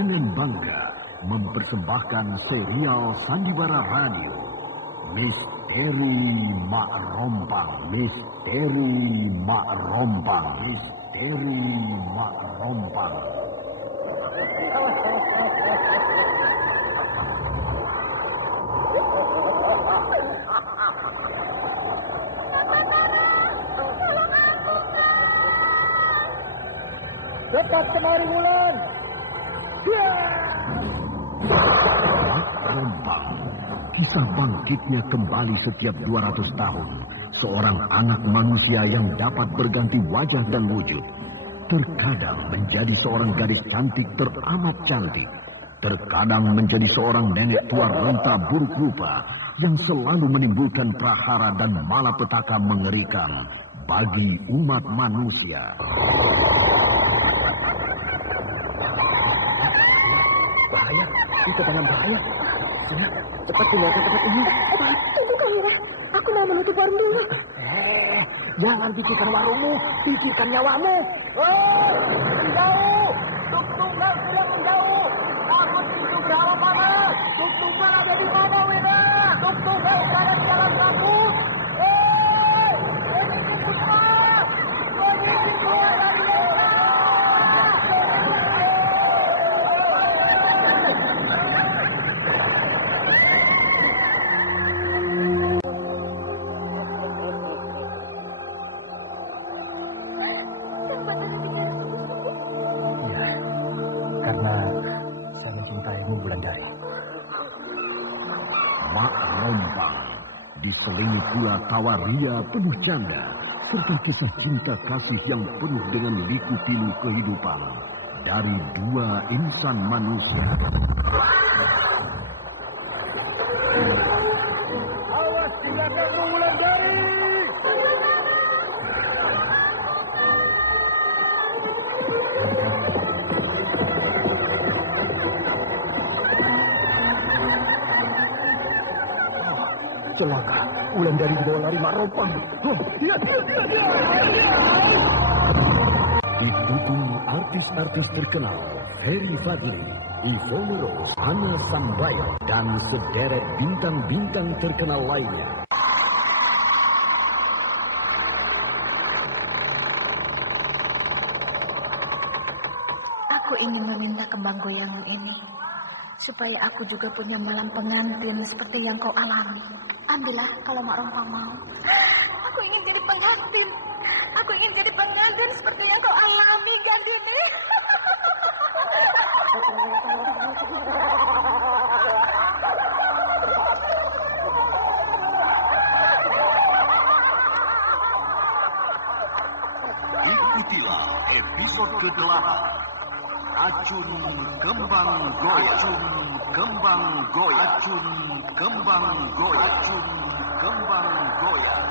dengan bangga mempersembahkan serial Sandiwara Radio Misteri Mak Rompang, Misteri Mak Rompang, Misteri Mak Rompang. Cepat kemari Wulan. Mak Rompang. Kisah bangkitnya kembali setiap 200 tahun. Seorang anak manusia yang dapat berganti wajah dan wujud. Terkadang menjadi seorang gadis cantik teramat cantik. Terkadang menjadi seorang nenek tua renta buruk rupa yang selalu menimbulkan prahara dan malapetaka mengerikan bagi umat manusia. Bahaya, kita dalam bahaya. Sini, cepat tinggalkan tempat ini. Tunggu Kamila, aku mau menutup warung dulu. Jangan pikirkan warungmu, pikirkan nyawamu. Oh, menjauh. Tuk-tukal sudah menjauh. Aku itu berapa panas. Tuk-tukal ada di mana, Wina? Tuk-tukal berada di jalan aku. Ini cepat. Ini keluar dari diselingi pula tawa ria penuh canda, serta kisah cinta kasih yang penuh dengan liku-liku kehidupan dari dua insan manusia. Awas tinggalkan Wulandari. Celaka, Wulandari dibawa lari Mak Rompang. Dia. Didukung artis-artis terkenal, Ferry Fadli, Yvonne Rose, Hana Sambayo, dan sederet bintang-bintang terkenal lainnya. Aku ingin meminta kembang goyangan ini, supaya aku juga punya malam pengantin seperti yang kau alami. Ambillah kalau Mak Rompang mau. Aku ingin jadi pengantin. Aku ingin jadi pengantin seperti yang kau alami, Gandini. Ikutilah episode ke-8. Racun Kembang Goyang. Racun Kembang Goyang. Racun Kembang Goyang. Racun Kembang Goyang.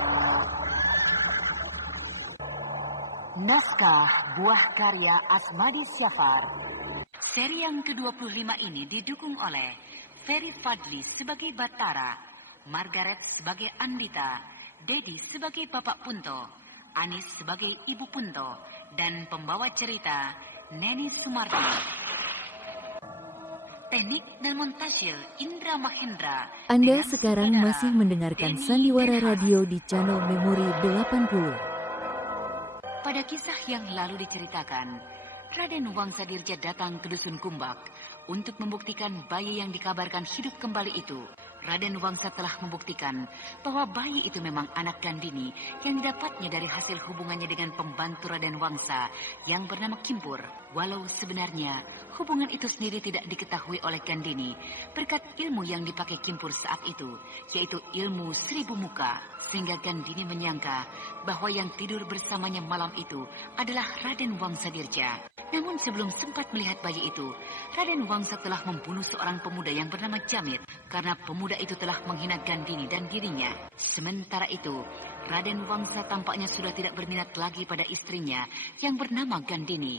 Naskah buah karya Asmadi Syafar. Seri yang ke-25 ini didukung oleh Ferry Fadli sebagai Batara, Margaret sebagai Andita, Dedi sebagai Bapak Punto, Anis sebagai Ibu Punto, dan pembawa cerita Neni Sumardi. Teknik dan montase Indra Mahendra. Anda sekarang masih mendengarkan Sandiwara Radio di channel Memori 80. Pada kisah yang lalu diceritakan, Raden Wangsadirja datang ke Dusun Kumbak untuk membuktikan bayi yang dikabarkan hidup kembali itu. Raden Wangsa telah membuktikan bahwa bayi itu memang anak Gandini yang didapatnya dari hasil hubungannya dengan pembantu Raden Wangsa yang bernama Kimpur. Walau sebenarnya hubungan itu sendiri tidak diketahui oleh Gandini berkat ilmu yang dipakai Kimpur saat itu, yaitu ilmu 1000 muka. Sehingga Gandini menyangka bahwa yang tidur bersamanya malam itu adalah Raden Wangsadirja. Namun sebelum sempat melihat bayi itu, Raden Wangsa telah membunuh seorang pemuda yang bernama Jamit karena pemuda itu telah menghina Gandini dan dirinya. Sementara itu, Raden Wangsa tampaknya sudah tidak berminat lagi pada istrinya yang bernama Gandini.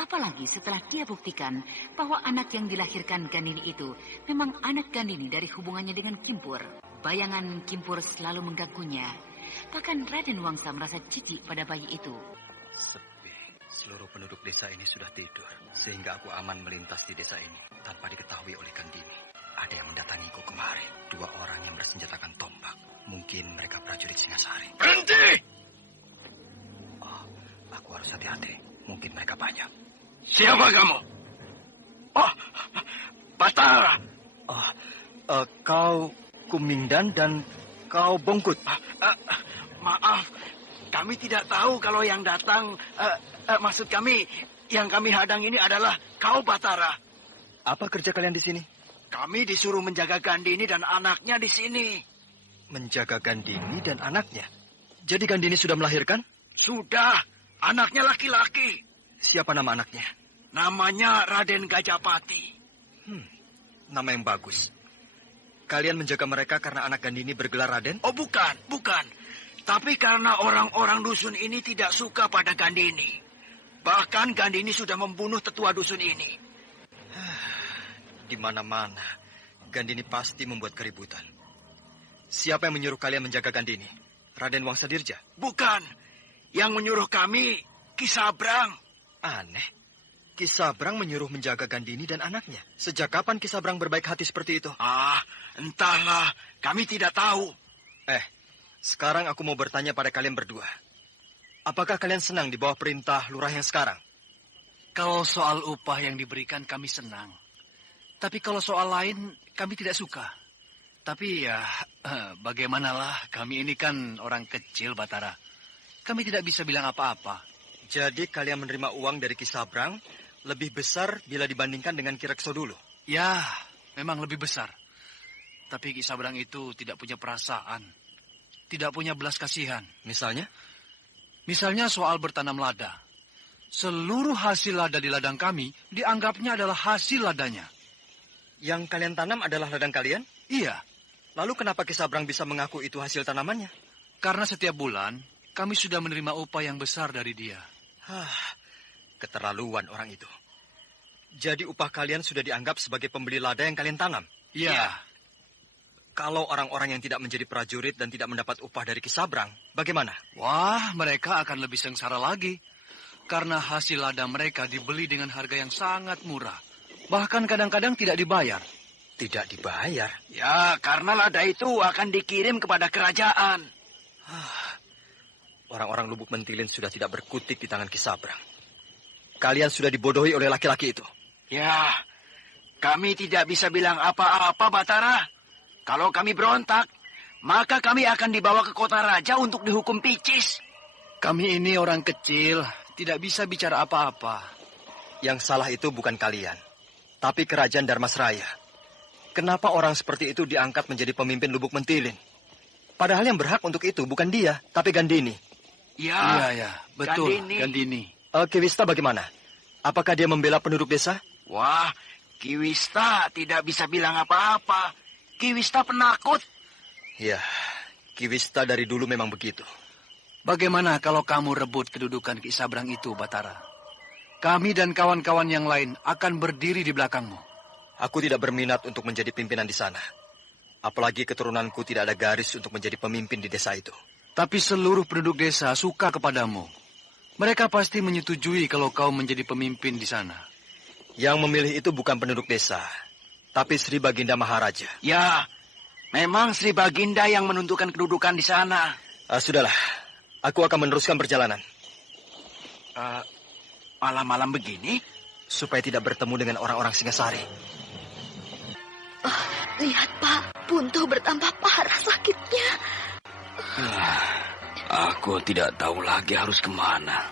Apalagi setelah dia buktikan bahwa anak yang dilahirkan Gandini itu memang anak Gandini dari hubungannya dengan Kimpur. Bayangan Kimpur selalu mengganggunya. Bahkan Raden Wangsa merasa jijik pada bayi itu. Seluruh penduduk desa ini sudah tidur, sehingga aku aman melintas di desa ini tanpa diketahui oleh Gandini. Ada yang mendatangiku kemari, 2 orang yang bersenjatakan tombak. Mungkin mereka prajurit Singasari. Berhenti! Oh, aku harus hati-hati. Mungkin mereka banyak. Siapa kamu? Oh, Batara. Kau Kumingdan dan kau Bongkut. Maaf, kami tidak tahu kalau yang datang, maksud kami, yang kami hadang ini adalah kau Batara. Apa kerja kalian di sini? Kami disuruh menjaga Gandini dan anaknya di sini. Menjaga Gandini dan anaknya? Jadi Gandini sudah melahirkan? Sudah, anaknya laki-laki. Siapa nama anaknya? Namanya Raden Gajapati. Nama yang bagus. Kalian menjaga mereka karena anak Gandini bergelar Raden? Oh, bukan. Tapi karena orang-orang dusun ini tidak suka pada Gandini. Bahkan Gandini sudah membunuh tetua dusun ini. Di mana-mana, Gandini pasti membuat keributan. Siapa yang menyuruh kalian menjaga Gandini? Raden Wangsadirja? Bukan. Yang menyuruh kami, Ki Sabrang. Aneh. Ki Sabrang menyuruh menjaga Gandini dan anaknya. Sejak kapan Ki Sabrang berbaik hati seperti itu? Entahlah. Kami tidak tahu. Sekarang aku mau bertanya pada kalian berdua. Apakah kalian senang di bawah perintah lurah yang sekarang? Kalau soal upah yang diberikan kami senang. Tapi kalau soal lain kami tidak suka. Tapi ya bagaimanalah, kami ini kan orang kecil, Batara. Kami tidak bisa bilang apa-apa. Jadi kalian menerima uang dari Ki Sabrang lebih besar bila dibandingkan dengan Ki Rekso dulu? Ya, memang lebih besar. Tapi Ki Sabrang itu tidak punya perasaan. Tidak punya belas kasihan. Misalnya? Misalnya soal bertanam lada. Seluruh hasil lada di ladang kami dianggapnya adalah hasil ladanya. Yang kalian tanam adalah ladang kalian? Iya. Lalu kenapa Ki Sabrang bisa mengaku itu hasil tanamannya? Karena setiap bulan kami sudah menerima upah yang besar dari dia. Keterlaluan orang itu. Jadi upah kalian sudah dianggap sebagai pembeli lada yang kalian tanam? Iya. Kalau orang-orang yang tidak menjadi prajurit dan tidak mendapat upah dari Ki Sabrang, bagaimana? Wah, mereka akan lebih sengsara lagi. Karena hasil lada mereka dibeli dengan harga yang sangat murah. Bahkan kadang-kadang tidak dibayar. Tidak dibayar? Ya, karena lada itu akan dikirim kepada kerajaan. Orang-orang Lubuk Mentilin sudah tidak berkutik di tangan Ki Sabrang. Kalian sudah dibodohi oleh laki-laki itu. Ya, kami tidak bisa bilang apa-apa, Batara. Kalau kami berontak, maka kami akan dibawa ke kota raja untuk dihukum picis. Kami ini orang kecil, tidak bisa bicara apa-apa. Yang salah itu bukan kalian, tapi kerajaan Dharmasraya. Kenapa orang seperti itu diangkat menjadi pemimpin Lubuk Mentilin? Padahal yang berhak untuk itu bukan dia, tapi Gandini. Ya, betul, Gandini. Ki Wista bagaimana? Apakah dia membela penduduk desa? Wah, Ki Wista tidak bisa bilang apa-apa. Ki Wista penakut. Ya, Ki Wista dari dulu memang begitu. Bagaimana kalau kamu rebut kedudukan Ki Sabrang itu, Batara? Kami dan kawan-kawan yang lain akan berdiri di belakangmu. Aku tidak berminat untuk menjadi pimpinan di sana. Apalagi keturunanku tidak ada garis untuk menjadi pemimpin di desa itu. Tapi seluruh penduduk desa suka kepadamu. Mereka pasti menyetujui kalau kau menjadi pemimpin di sana. Yang memilih itu bukan penduduk desa, tapi Sri Baginda Maharaja. Ya, memang Sri Baginda yang menentukan kedudukan di sana. Sudahlah, aku akan meneruskan perjalanan. Malam-malam begini? Supaya tidak bertemu dengan orang-orang Singasari. Lihat, Pak. Punto bertambah parah sakitnya. Aku tidak tahu lagi harus kemana.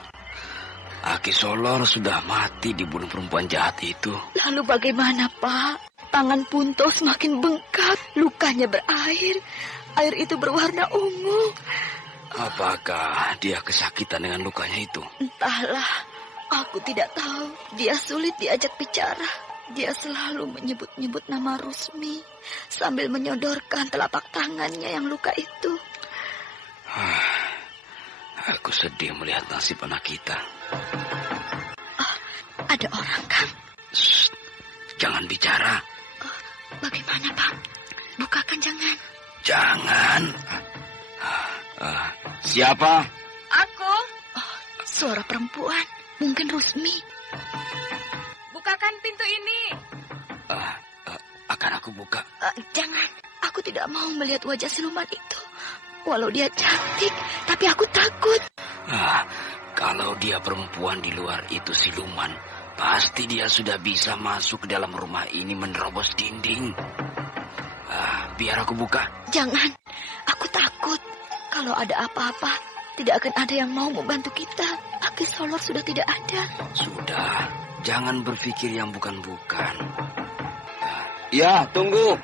Aki Solor sudah mati dibunuh perempuan jahat itu. Lalu bagaimana, Pak? Tangan Punto semakin bengkak. Lukanya berair. Air itu berwarna ungu. Apakah dia kesakitan dengan lukanya itu? Entahlah. Aku tidak tahu. Dia sulit diajak bicara. Dia selalu menyebut-nyebut nama Rusmi sambil menyodorkan telapak tangannya yang luka itu. Aku sedih melihat nasib anak kita. Ada orang, Kang? Shh, jangan bicara. Bagaimana, Pak? Bukakan jangan. Jangan. Siapa? Aku. Suara perempuan. Mungkin Rusmi. Bukakan pintu ini. Akan aku buka. Jangan. Aku tidak mau melihat wajah siluman itu. Walau dia cantik, tapi aku takut. Kalau dia perempuan di luar itu siluman, pasti dia sudah bisa masuk ke dalam rumah ini menerobos dinding. Biar aku buka. Jangan. Aku takut. Kalau ada apa-apa, tidak akan ada yang mau membantu kita. Aki Solor sudah tidak ada. Sudah. Jangan berpikir yang bukan-bukan. Ya, tunggu.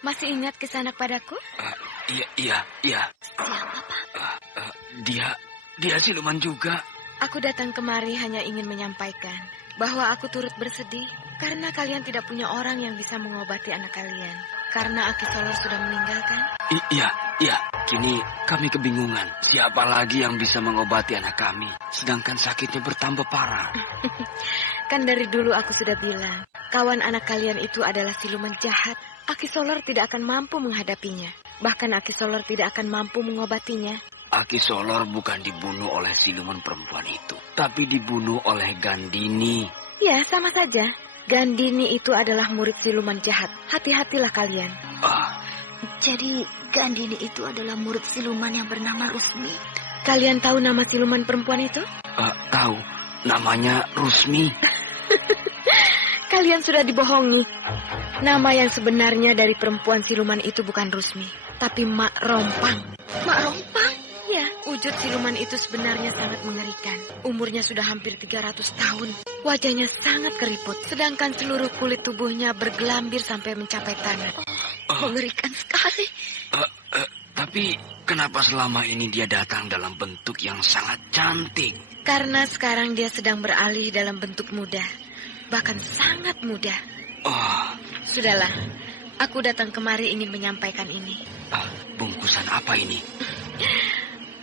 Masih ingat kesanak padaku? Iya. Siapa, Pak? Dia siluman juga. Aku datang kemari hanya ingin menyampaikan bahwa aku turut bersedih karena kalian tidak punya orang yang bisa mengobati anak kalian. Karena Aki Solor sudah meninggal, kan? Iya. Kini kami kebingungan. Siapa lagi yang bisa mengobati anak kami? Sedangkan sakitnya bertambah parah. Kan dari dulu aku sudah bilang, kawan anak kalian itu adalah siluman jahat. Aki Solor tidak akan mampu menghadapinya. Bahkan Aki Solor tidak akan mampu mengobatinya. Aki Solor bukan dibunuh oleh siluman perempuan itu, tapi dibunuh oleh Gandini. Ya, sama saja. Gandini itu adalah murid siluman jahat. Hati-hatilah kalian. Jadi Gandini itu adalah murid siluman yang bernama Rusmi. Kalian tahu nama siluman perempuan itu? Tahu. Namanya Rusmi. Kalian sudah dibohongi. Nama yang sebenarnya dari perempuan siluman itu bukan Rusmi, tapi Mak Rompang. Mak Rompang? Ya, wujud siluman itu sebenarnya sangat mengerikan. Umurnya sudah hampir 300 tahun. Wajahnya sangat keriput, sedangkan seluruh kulit tubuhnya bergelambir sampai mencapai tanah. Mengerikan sekali. Tapi kenapa selama ini dia datang dalam bentuk yang sangat cantik? Karena sekarang dia sedang beralih dalam bentuk mudah. Bahkan sangat mudah. Sudahlah, aku datang kemari ingin menyampaikan ini. Bungkusan apa ini?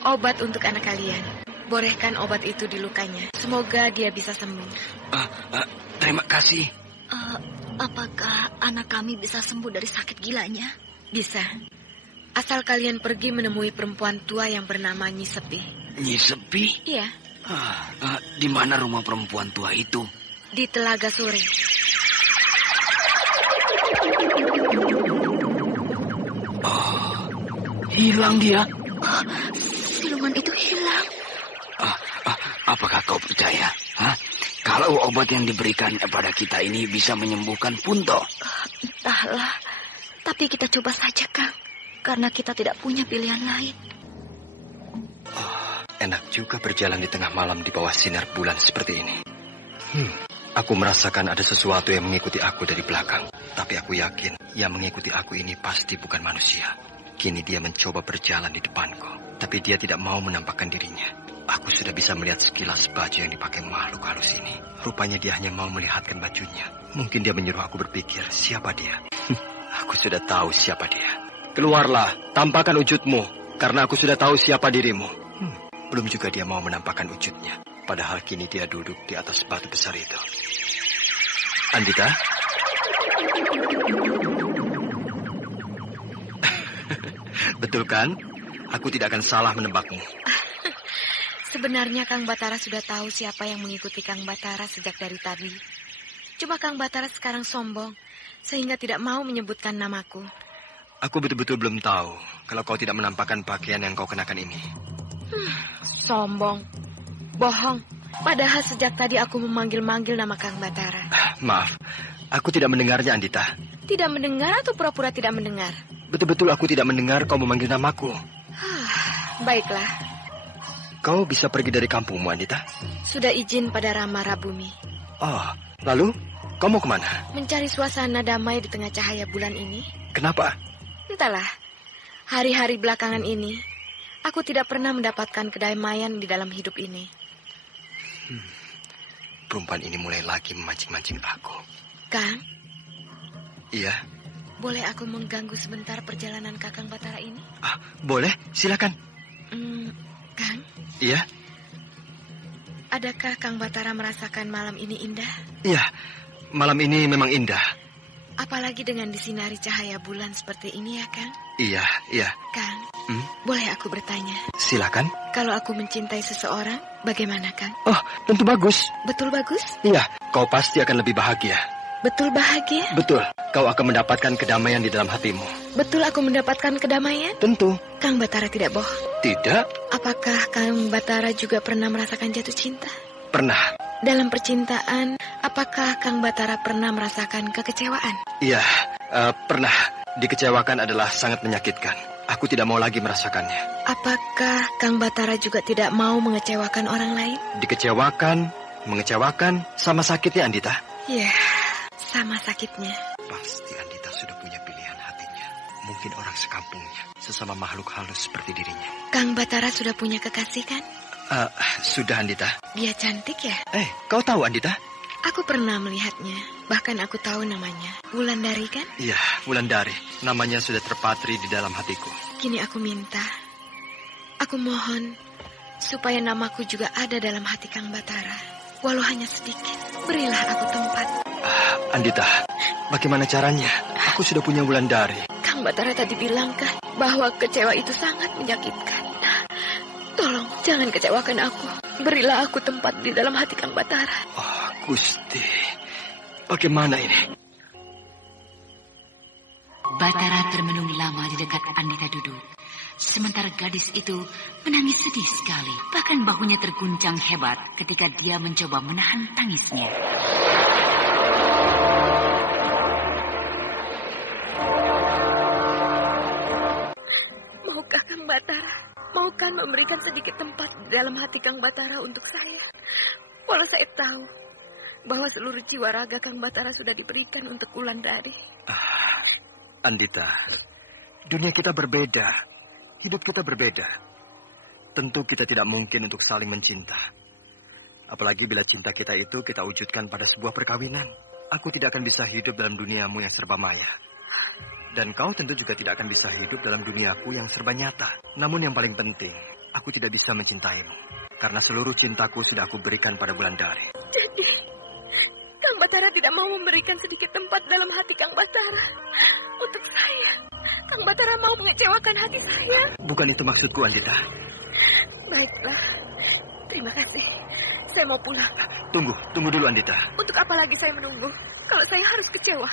Obat untuk anak kalian. Borehkan obat itu di lukanya. Semoga dia bisa sembuh. Terima kasih. Apakah anak kami bisa sembuh dari sakit gilanya? Bisa. Asal kalian pergi menemui perempuan tua yang bernama Nyi Sepi. Nyi Sepi? Iya. Di mana rumah perempuan tua itu? Di Telaga Sore. Hilang dia. Siluman itu hilang. Apakah kau percaya? Kalau obat yang diberikan pada kita ini bisa menyembuhkan Punto? Entahlah. Tapi kita coba saja, Kang. Karena kita tidak punya pilihan lain. Enak juga berjalan di tengah malam di bawah sinar bulan seperti ini. Aku merasakan ada sesuatu yang mengikuti aku dari belakang. Tapi aku yakin yang mengikuti aku ini pasti bukan manusia. Kini dia mencoba berjalan di depanku. Tapi dia tidak mau menampakkan dirinya. Aku sudah bisa melihat sekilas baju yang dipakai makhluk halus ini. Rupanya dia hanya mau melihatkan bajunya. Mungkin dia menyuruh aku berpikir siapa dia. Aku sudah tahu siapa dia. Keluarlah, tampakkan wujudmu. Karena aku sudah tahu siapa dirimu. Belum juga dia mau menampakkan wujudnya. Padahal kini dia duduk di atas batu besar itu. Andita? Betul kan? Aku tidak akan salah menebakmu. Sebenarnya Kang Batara sudah tahu siapa yang mengikuti Kang Batara sejak dari tadi. Cuma Kang Batara sekarang sombong, sehingga tidak mau menyebutkan namaku. Aku betul-betul belum tahu kalau kau tidak menampakkan pakaian yang kau kenakan ini. Sombong, bohong. Padahal sejak tadi aku memanggil-manggil nama Kang Batara. Maaf, aku tidak mendengarnya, Andita. Tidak mendengar atau pura-pura tidak mendengar? Betul-betul aku tidak mendengar kau memanggil namaku. Baiklah. Kau bisa pergi dari kampungmu, Andita? Sudah izin pada Rama Rabumi. Lalu kau mau kemana? Mencari suasana damai di tengah cahaya bulan ini. Kenapa? Entahlah. Hari-hari belakangan ini, aku tidak pernah mendapatkan kedamaian di dalam hidup ini. Perempuan ini mulai lagi memancing-mancing aku. Kang? Iya? Boleh aku mengganggu sebentar perjalanan Kakang Batara ini? Boleh, silakan. Kang? Iya? Adakah Kang Batara merasakan malam ini indah? Iya, malam ini memang indah. Apalagi dengan disinari cahaya bulan seperti ini ya, Kang? Iya. Kang, boleh aku bertanya? silakan. Kalau aku mencintai seseorang, bagaimana, Kang? Oh, tentu bagus. Betul bagus? Iya, kau pasti akan lebih bahagia. Betul bahagia? Betul, kau akan mendapatkan kedamaian di dalam hatimu. Betul aku mendapatkan kedamaian? Tentu. Kang Batara tidak bohong? Tidak. Apakah Kang Batara juga pernah merasakan jatuh cinta? Pernah. Dalam percintaan, apakah Kang Batara pernah merasakan kekecewaan? Iya, pernah. Dikecewakan adalah sangat menyakitkan. Aku tidak mau lagi merasakannya. Apakah Kang Batara juga tidak mau mengecewakan orang lain? Dikecewakan, mengecewakan, sama sakitnya Andita. Ya, sama sakitnya. Pasti Andita sudah punya pilihan hatinya. Mungkin orang sekampungnya, sesama makhluk halus seperti dirinya. Kang Batara sudah punya kekasih kan? Sudah Andita. Dia cantik ya? Kau tahu Andita? Aku pernah melihatnya. Bahkan aku tahu namanya. Wulandari kan? Iya, Wulandari. Namanya sudah terpatri di dalam hatiku. Kini aku minta. Aku mohon supaya namaku juga ada dalam hati Kang Batara. Walau hanya sedikit. Berilah aku tempat. Andita, bagaimana caranya? Aku sudah punya Wulandari. Kang Batara tadi bilang kan bahwa kecewa itu sangat menyakitkan. Tolong, jangan kecewakan aku. Berilah aku tempat di dalam hati Kang Batara. Oh, Gusti. Bagaimana ini? Batara termenung lama di dekat Andita duduk. Sementara gadis itu menangis sedih sekali. Bahkan bahunya terguncang hebat ketika dia mencoba menahan tangisnya. Maukah Kang Batara? Maukah memberikan sedikit tempat di dalam hati Kang Batara untuk saya? Walau saya tahu bahwa seluruh jiwa raga Kang Batara sudah diberikan untuk Wulandari. Andita, dunia kita berbeda. Hidup kita berbeda. Tentu kita tidak mungkin untuk saling mencinta. Apalagi bila cinta kita itu kita wujudkan pada sebuah perkawinan. Aku tidak akan bisa hidup dalam duniamu yang serba maya. Dan kau tentu juga tidak akan bisa hidup dalam duniaku yang serba nyata. Namun yang paling penting, aku tidak bisa mencintaimu. Karena seluruh cintaku sudah aku berikan pada Wulandari. Jadi, Kang Batara tidak mau memberikan sedikit tempat dalam hati Kang Batara untuk saya. Kang Batara mau mengecewakan hati saya. Bukan itu maksudku, Andita. Baiklah, terima kasih. Saya mau pulang. Tunggu dulu, Andita. Untuk apa lagi saya menunggu? Kalau saya harus kecewa.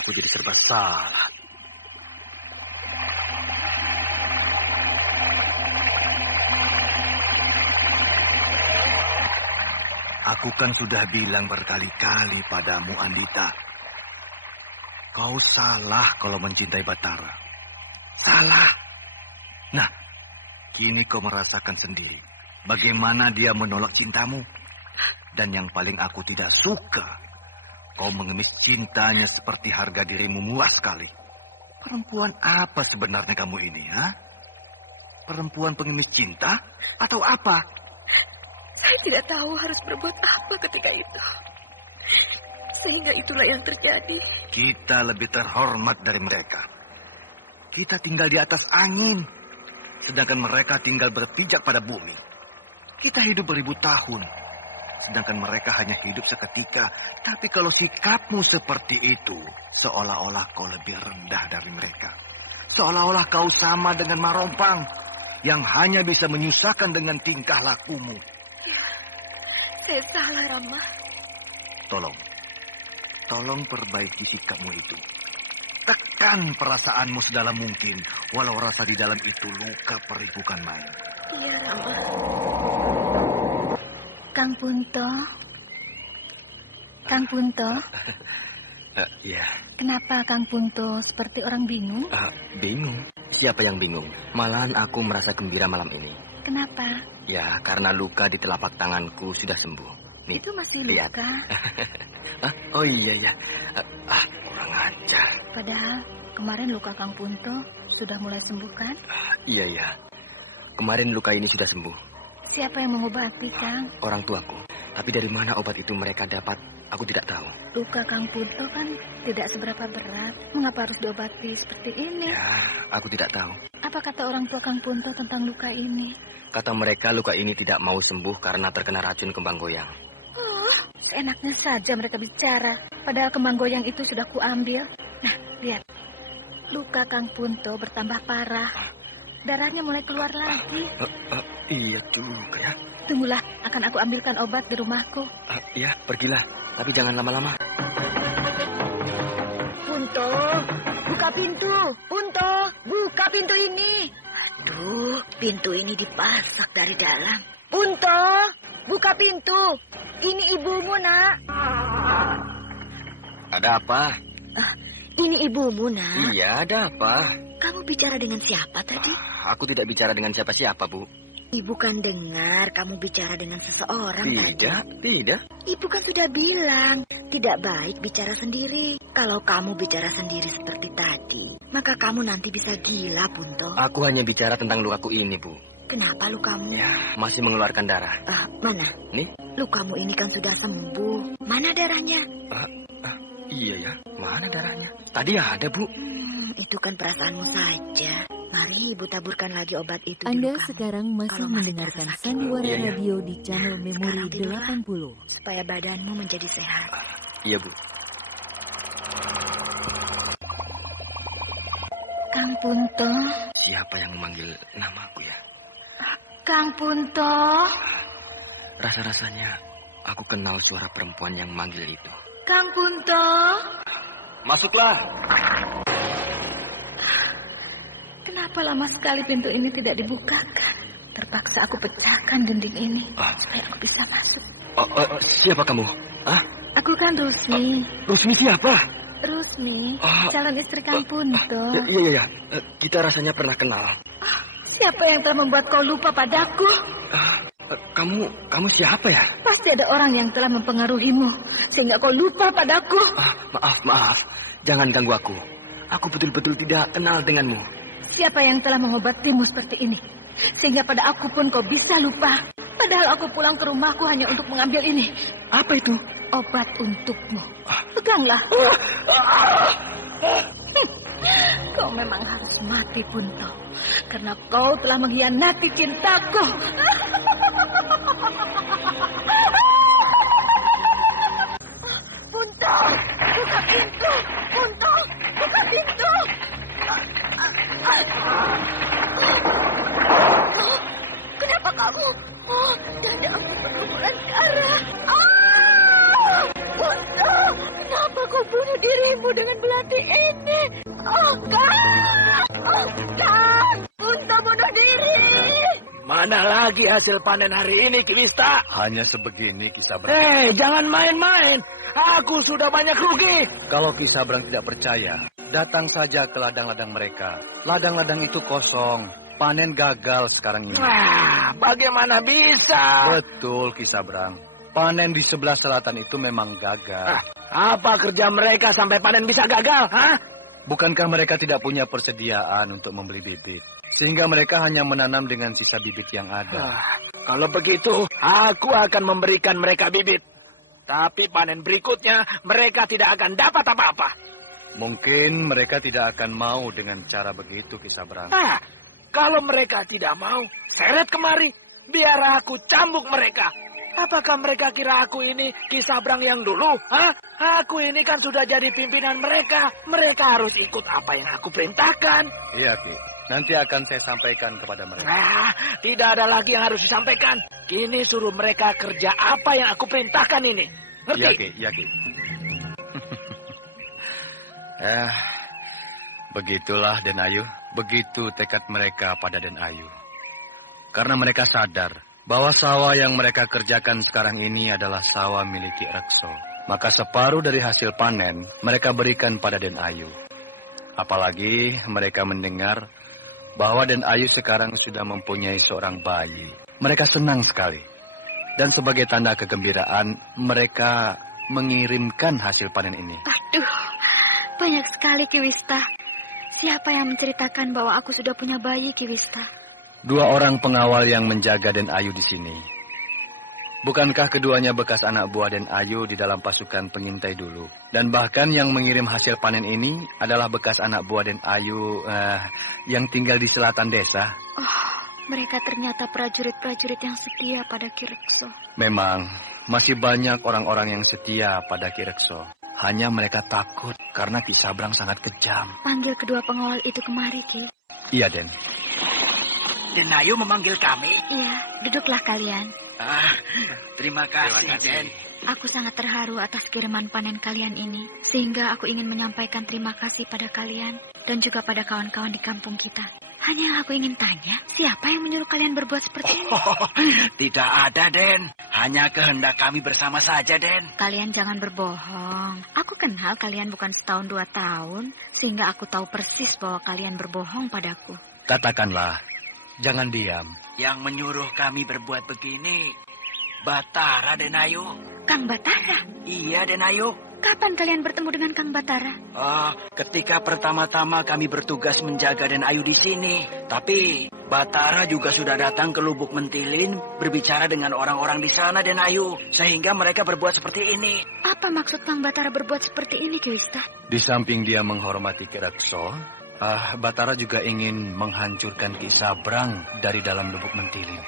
Aku jadi serba salah. Aku kan sudah bilang berkali-kali padamu, Andita. Kau salah kalau mencintai Batara. Salah. Nah, kini kau merasakan sendiri bagaimana dia menolak cintamu. Dan yang paling aku tidak suka, kau mengemis cintanya seperti harga dirimu murah sekali. Perempuan apa sebenarnya kamu ini, ha? Perempuan pengemis cinta atau apa? Saya tidak tahu harus berbuat apa ketika itu. Sehingga itulah yang terjadi. Kita lebih terhormat dari mereka. Kita tinggal di atas angin, sedangkan mereka tinggal berpijak pada bumi. Kita hidup beribu tahun, sedangkan mereka hanya hidup seketika. Tapi kalau sikapmu seperti itu, seolah-olah kau lebih rendah dari mereka. Seolah-olah kau sama dengan Marompang, yang hanya bisa menyusahkan dengan tingkah lakumu. Saya salah, Rama. Tolong perbaiki sikapmu itu. Tekan perasaanmu sedalam mungkin, walau rasa di dalam itu luka perih bukan main. Iya, Rama. Kang Punto. Kang Punto. Iya. Kenapa Kang Punto seperti orang bingung? Bingung? Siapa yang bingung? Malahan aku merasa gembira malam ini. Kenapa? Ya, karena luka di telapak tanganku sudah sembuh. Nih, itu masih lihat. luka. Oh iya ya. Kurang ajar. Padahal kemarin luka Kang Punto sudah mulai sembuh kan? Iya ya. Kemarin luka ini sudah sembuh. Siapa yang mengobati, Kang? Orang tuaku. Tapi dari mana obat itu mereka dapat, aku tidak tahu. Luka Kang Punto kan tidak seberapa berat. Mengapa harus diobati seperti ini? Ya, aku tidak tahu. Apa kata orang tua Kang Punto tentang luka ini? Kata mereka luka ini tidak mau sembuh karena terkena racun kembang goyang. Oh, Seenaknya saja mereka bicara. Padahal kembang goyang itu sudah kuambil. Nah, lihat. Luka Kang Punto bertambah parah. Darahnya mulai keluar lagi. Iya juga ya. Tunggulah, akan aku ambilkan obat di rumahku. Iya, pergilah. Tapi jangan lama-lama. Punto, buka pintu. Punto, buka pintu ini. Aduh, pintu ini dipasak dari dalam. Punto, buka pintu. Ini ibumu, Nak. Ada apa? Ini ibumu, Nak. Iya, ada apa? Kamu bicara dengan siapa tadi? Aku tidak bicara dengan siapa-siapa, Bu. Ibu kan dengar kamu bicara dengan seseorang tadi. Tidak. Ibu kan sudah bilang, tidak baik bicara sendiri. Kalau kamu bicara sendiri seperti tadi, maka kamu nanti bisa gila, Punto. Aku hanya bicara tentang lukaku ini, Bu. Kenapa lukamu? Ya, masih mengeluarkan darah. Mana? Nih? Lukamu ini kan sudah sembuh. Mana darahnya? Iya ya, mana darahnya? Tadi ada, Bu. Itu kan perasaanmu saja. Mari Ibu taburkan lagi obat itu. Anda sekarang masih mendengarkan Sandiwara Radio di channel Memori 80. Supaya badanmu menjadi sehat. Iya, Bu. Kang Punto. Siapa yang memanggil namaku ya? Kang Punto. Rasa-rasanya aku kenal suara perempuan yang manggil itu. Kang Punto. Masuklah. Kenapa lama sekali pintu ini tidak dibukakan? Terpaksa aku pecahkan dinding ini supaya aku bisa masuk. Siapa kamu? Aku kan Rusmi. Rusmi siapa? Rusmi, calon istri Kang Punto. Iya. Kita rasanya pernah kenal. Siapa yang telah membuat kau lupa padaku? Kamu siapa ya? Pasti ada orang yang telah mempengaruhimu sehingga kau lupa padaku. Maaf. Jangan ganggu aku. Aku betul-betul tidak kenal denganmu. Siapa yang telah mengobatimu seperti ini? Sehingga pada aku pun kau bisa lupa. Padahal aku pulang ke rumahku hanya untuk mengambil ini. Apa itu? Obat untukmu. Peganglah. Kau memang harus mati, Punto. Karena kau telah mengkhianati cintaku. Punto, buka pintu. Punto, buka pintu. Kenapa kamu? Dada aku berkumpulan darah. Punto, kenapa kau bunuh dirimu dengan belati ini? Kang! Punto bunuh diri! Mana lagi hasil panen hari ini, Kiwista? Hanya sebegini, Kisabrang. Jangan main-main. Aku sudah banyak rugi. Kalau Kisabrang tidak percaya, datang saja ke ladang-ladang mereka. Ladang-ladang itu kosong. Panen gagal sekarang ini. Bagaimana bisa? Betul, Kisabrang. Panen di sebelah selatan itu memang gagal. Apa kerja mereka sampai panen bisa gagal? Bukankah mereka tidak punya persediaan untuk membeli bibit? Sehingga mereka hanya menanam dengan sisa bibit yang ada. Kalau begitu, aku akan memberikan mereka bibit. Tapi panen berikutnya, mereka tidak akan dapat apa-apa. Mungkin mereka tidak akan mau dengan cara begitu, Kisabrang. Kalau mereka tidak mau, seret kemari. Biar aku cambuk mereka. Apakah mereka kira aku ini Kisabrang yang dulu? Aku ini kan sudah jadi pimpinan mereka. Mereka harus ikut apa yang aku perintahkan. Iya, Ki. Nanti akan saya sampaikan kepada mereka. Tidak ada lagi yang harus disampaikan. Kini suruh mereka kerja apa yang aku perintahkan ini. Ngerti? Iya, Ki. Begitulah Den Ayu. Begitu tekad mereka pada Den Ayu. Karena mereka sadar bahwa sawah yang mereka kerjakan sekarang ini adalah sawah milik Ki Rekso. Maka separuh dari hasil panen mereka berikan pada Den Ayu. Apalagi mereka mendengar bahwa Den Ayu sekarang sudah mempunyai seorang bayi. Mereka senang sekali. Dan sebagai tanda kegembiraan, mereka mengirimkan hasil panen ini. Aduh, banyak sekali, Kiwista. Siapa yang menceritakan bahwa aku sudah punya bayi, Kiwista? 2 orang pengawal yang menjaga Den Ayu di sini. Bukankah keduanya bekas anak buah Den Ayu di dalam pasukan pengintai dulu? Dan bahkan yang mengirim hasil panen ini adalah bekas anak buah Den Ayu yang tinggal di selatan desa. Mereka ternyata prajurit-prajurit yang setia pada Ki Rekso. Memang, Masih banyak orang-orang yang setia pada Ki Rekso. Hanya mereka takut karena Ki Sabrang sangat kejam. Panggil kedua pengawal itu kemari, Ki. Iya, Den. Den Ayu memanggil kami? Iya, duduklah kalian. Terima kasih, Den. Aku sangat terharu atas kiriman panen kalian ini, sehingga aku ingin menyampaikan terima kasih pada kalian dan juga pada kawan-kawan di kampung kita. Hanya aku ingin tanya, siapa yang menyuruh kalian berbuat seperti ini? Tidak ada, Den. Hanya kehendak kami bersama saja, Den. Kalian jangan berbohong. Aku kenal kalian bukan setahun 2 tahun, sehingga aku tahu persis bahwa kalian berbohong padaku. Katakanlah, jangan diam. Yang menyuruh kami berbuat begini, Batara, Den Ayu. Kang Batara? Iya, Den Ayu. Kapan kalian bertemu dengan Kang Batara? Ketika pertama-tama kami bertugas menjaga Den Ayu di sini. Tapi Batara juga sudah datang ke Lubuk Mentilin berbicara dengan orang-orang di sana, Den Ayu. Sehingga mereka berbuat seperti ini. Apa maksud Kang Batara berbuat seperti ini, Ki Wista? Di samping dia menghormati Ki Rekso, Batara juga ingin menghancurkan Ki Sabrang dari dalam Lubuk Mentilin.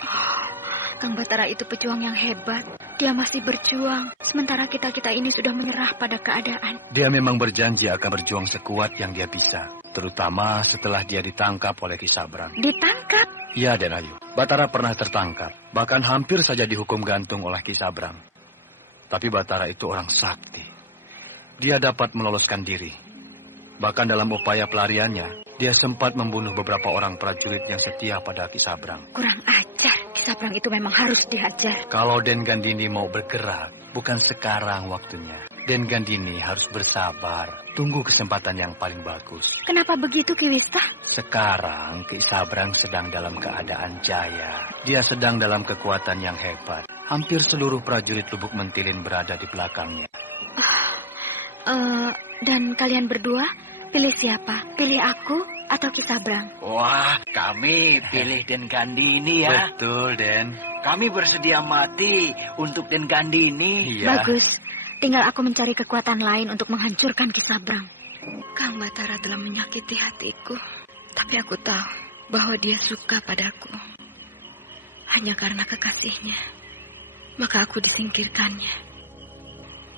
Kang Batara itu pejuang yang hebat. Dia masih berjuang, sementara kita-kita ini sudah menyerah pada keadaan. Dia memang berjanji akan berjuang sekuat yang dia bisa, terutama setelah dia ditangkap oleh Ki Sabrang. Ditangkap? Ya, Den Ayu. Batara pernah tertangkap, bahkan hampir saja dihukum gantung oleh Ki Sabrang. Tapi Batara itu orang sakti. Dia dapat meloloskan diri. Bahkan dalam upaya pelariannya, dia sempat membunuh beberapa orang prajurit yang setia pada Ki Sabrang. Kurang ajar. Ki Sabrang itu memang harus dihajar. Kalau Den Gandini mau bergerak, bukan sekarang waktunya. Den Gandini harus bersabar. Tunggu kesempatan yang paling bagus. Kenapa begitu, Ki Wista? Sekarang Ki Sabrang sedang dalam keadaan jaya. Dia sedang dalam kekuatan yang hebat. Hampir seluruh prajurit Lubuk Mentilin berada di belakangnya. Dan kalian berdua, pilih siapa? Pilih aku atau Ki Sabrang? Wah, kami pilih Den Gandini ya. Betul, Den. Kami bersedia mati untuk Den Gandini. Iya. Bagus. Tinggal aku mencari kekuatan lain untuk menghancurkan Ki Sabrang. Kang Batara telah menyakiti hatiku. Tapi aku tahu bahwa dia suka padaku. Hanya karena kekasihnya. Maka aku disingkirkannya.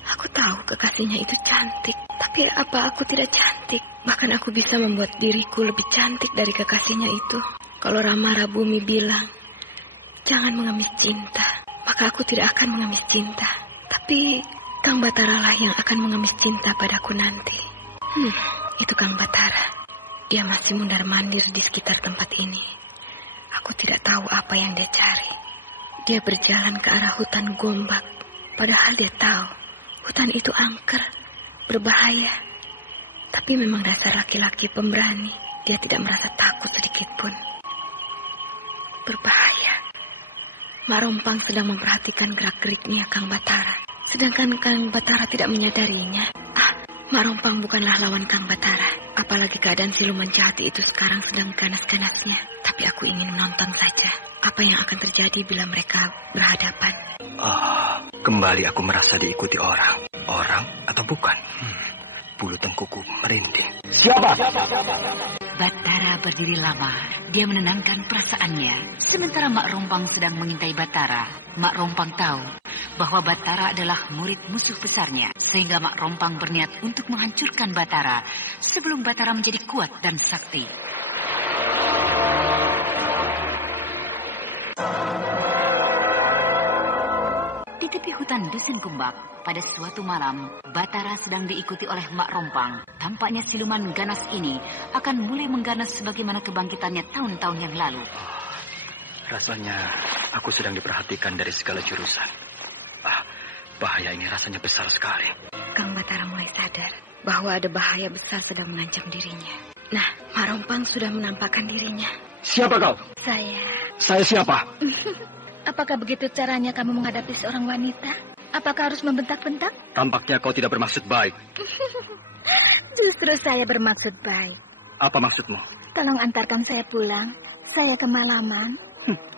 Aku tahu kekasihnya itu cantik, tapi apa aku tidak cantik? Bahkan aku bisa membuat diriku lebih cantik dari kekasihnya itu. Kalau Rama Rabumi bilang, jangan mengemis cinta, maka aku tidak akan mengemis cinta. Tapi Kang Batara lah yang akan mengemis cinta padaku nanti. Itu Kang Batara. Dia masih mundar-mandir di sekitar tempat ini. Aku tidak tahu apa yang dia cari. Dia berjalan ke arah hutan Gombak, padahal dia tahu hutan itu angker, berbahaya. Tapi memang dasar laki-laki pemberani. Dia tidak merasa takut sedikit pun. Berbahaya. Mak Rompang sedang memperhatikan gerak-geriknya Kang Batara. Sedangkan Kang Batara tidak menyadarinya. Mak Rompang bukanlah lawan Kang Batara. Apalagi keadaan siluman jahat itu sekarang sedang ganas-ganasnya. Tapi aku ingin menonton saja apa yang akan terjadi bila mereka berhadapan. Kembali aku merasa diikuti orang. Orang atau bukan? Bulu tengkuku merinding. Siapa? Batara berdiri lama. Dia menenangkan perasaannya. Sementara Mak Rompang sedang mengintai Batara. Mak Rompang tahu bahwa Batara adalah murid musuh besarnya. Sehingga Mak Rompang berniat untuk menghancurkan Batara sebelum Batara menjadi kuat dan sakti. Di tepi hutan Dusun Kumbak, pada suatu malam, Batara sedang diikuti oleh Mak Rompang. Tampaknya siluman ganas ini akan mulai mengganas sebagaimana kebangkitannya tahun-tahun yang lalu. Rasanya aku sedang diperhatikan dari segala jurusan. Bahaya ini rasanya besar sekali. Kang Batara mulai sadar bahwa ada bahaya besar sedang mengancam dirinya. Nah, Mak Rompang sudah menampakkan dirinya. Siapa kau? Saya siapa? Apakah begitu caranya kamu menghadapi seorang wanita? Apakah harus membentak-bentak? Tampaknya kau tidak bermaksud baik. Justru saya bermaksud baik. Apa maksudmu? Tolong antarkan saya pulang. Saya kemalaman.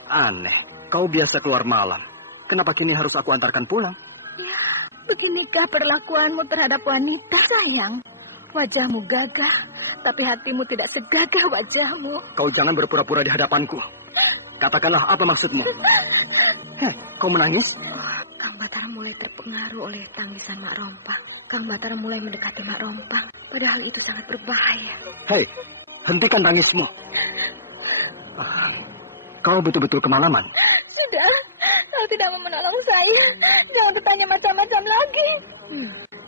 Aneh. Kau biasa keluar malam. Kenapa kini harus aku antarkan pulang? Ya, beginikah perlakuanmu terhadap wanita, sayang? Wajahmu gagah, tapi hatimu tidak segagah wajahmu. Kau jangan berpura-pura di hadapanku. Katakanlah apa maksudmu? Kau menangis? Kang Batara mulai terpengaruh oleh tangisan Mak Rompang. Kang Batara mulai mendekati Mak Rompang. Padahal itu sangat berbahaya. Hei, hentikan tangismu. Kau betul-betul kemalaman. Sudah, kau tidak mau menolong saya. Jangan bertanya macam-macam lagi.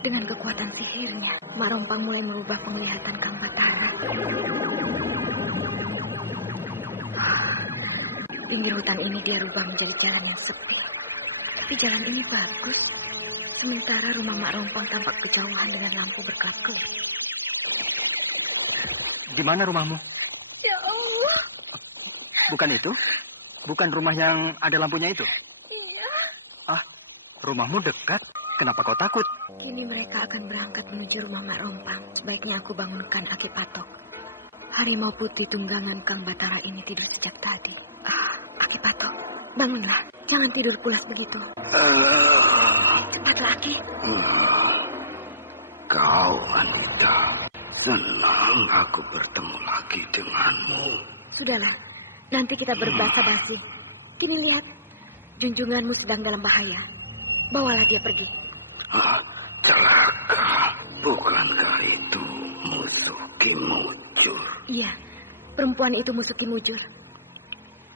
Dengan kekuatan sihirnya, Mak Rompang mulai merubah penglihatan Kang Batara. Pinggir hutan ini dia rubah menjadi jalan yang sepi. Tapi jalan ini bagus. Sementara rumah Mak Rompang tampak kejauhan dengan lampu berkelap-kelip. Di mana rumahmu? Ya Allah. Bukan itu? Bukan rumah yang ada lampunya itu? Iya. Rumahmu dekat. Kenapa kau takut? Kini mereka akan berangkat menuju rumah Mak Rompang. Sebaiknya aku bangunkan Aki Patok. Harimau putih tunggangan Kang Batara ini tidur sejak tadi. Aki Patok, bangunlah. Jangan tidur pulas begitu. Cepatlah, Aki. Kau wanita, senang aku bertemu lagi denganmu. Sudahlah, nanti kita berbahasa-basi. Kini lihat, junjunganmu sedang dalam bahaya. Bawalah dia pergi. Celaka, bukankah itu musuh Ki Mujur? Iya, perempuan itu musuh Ki Mujur.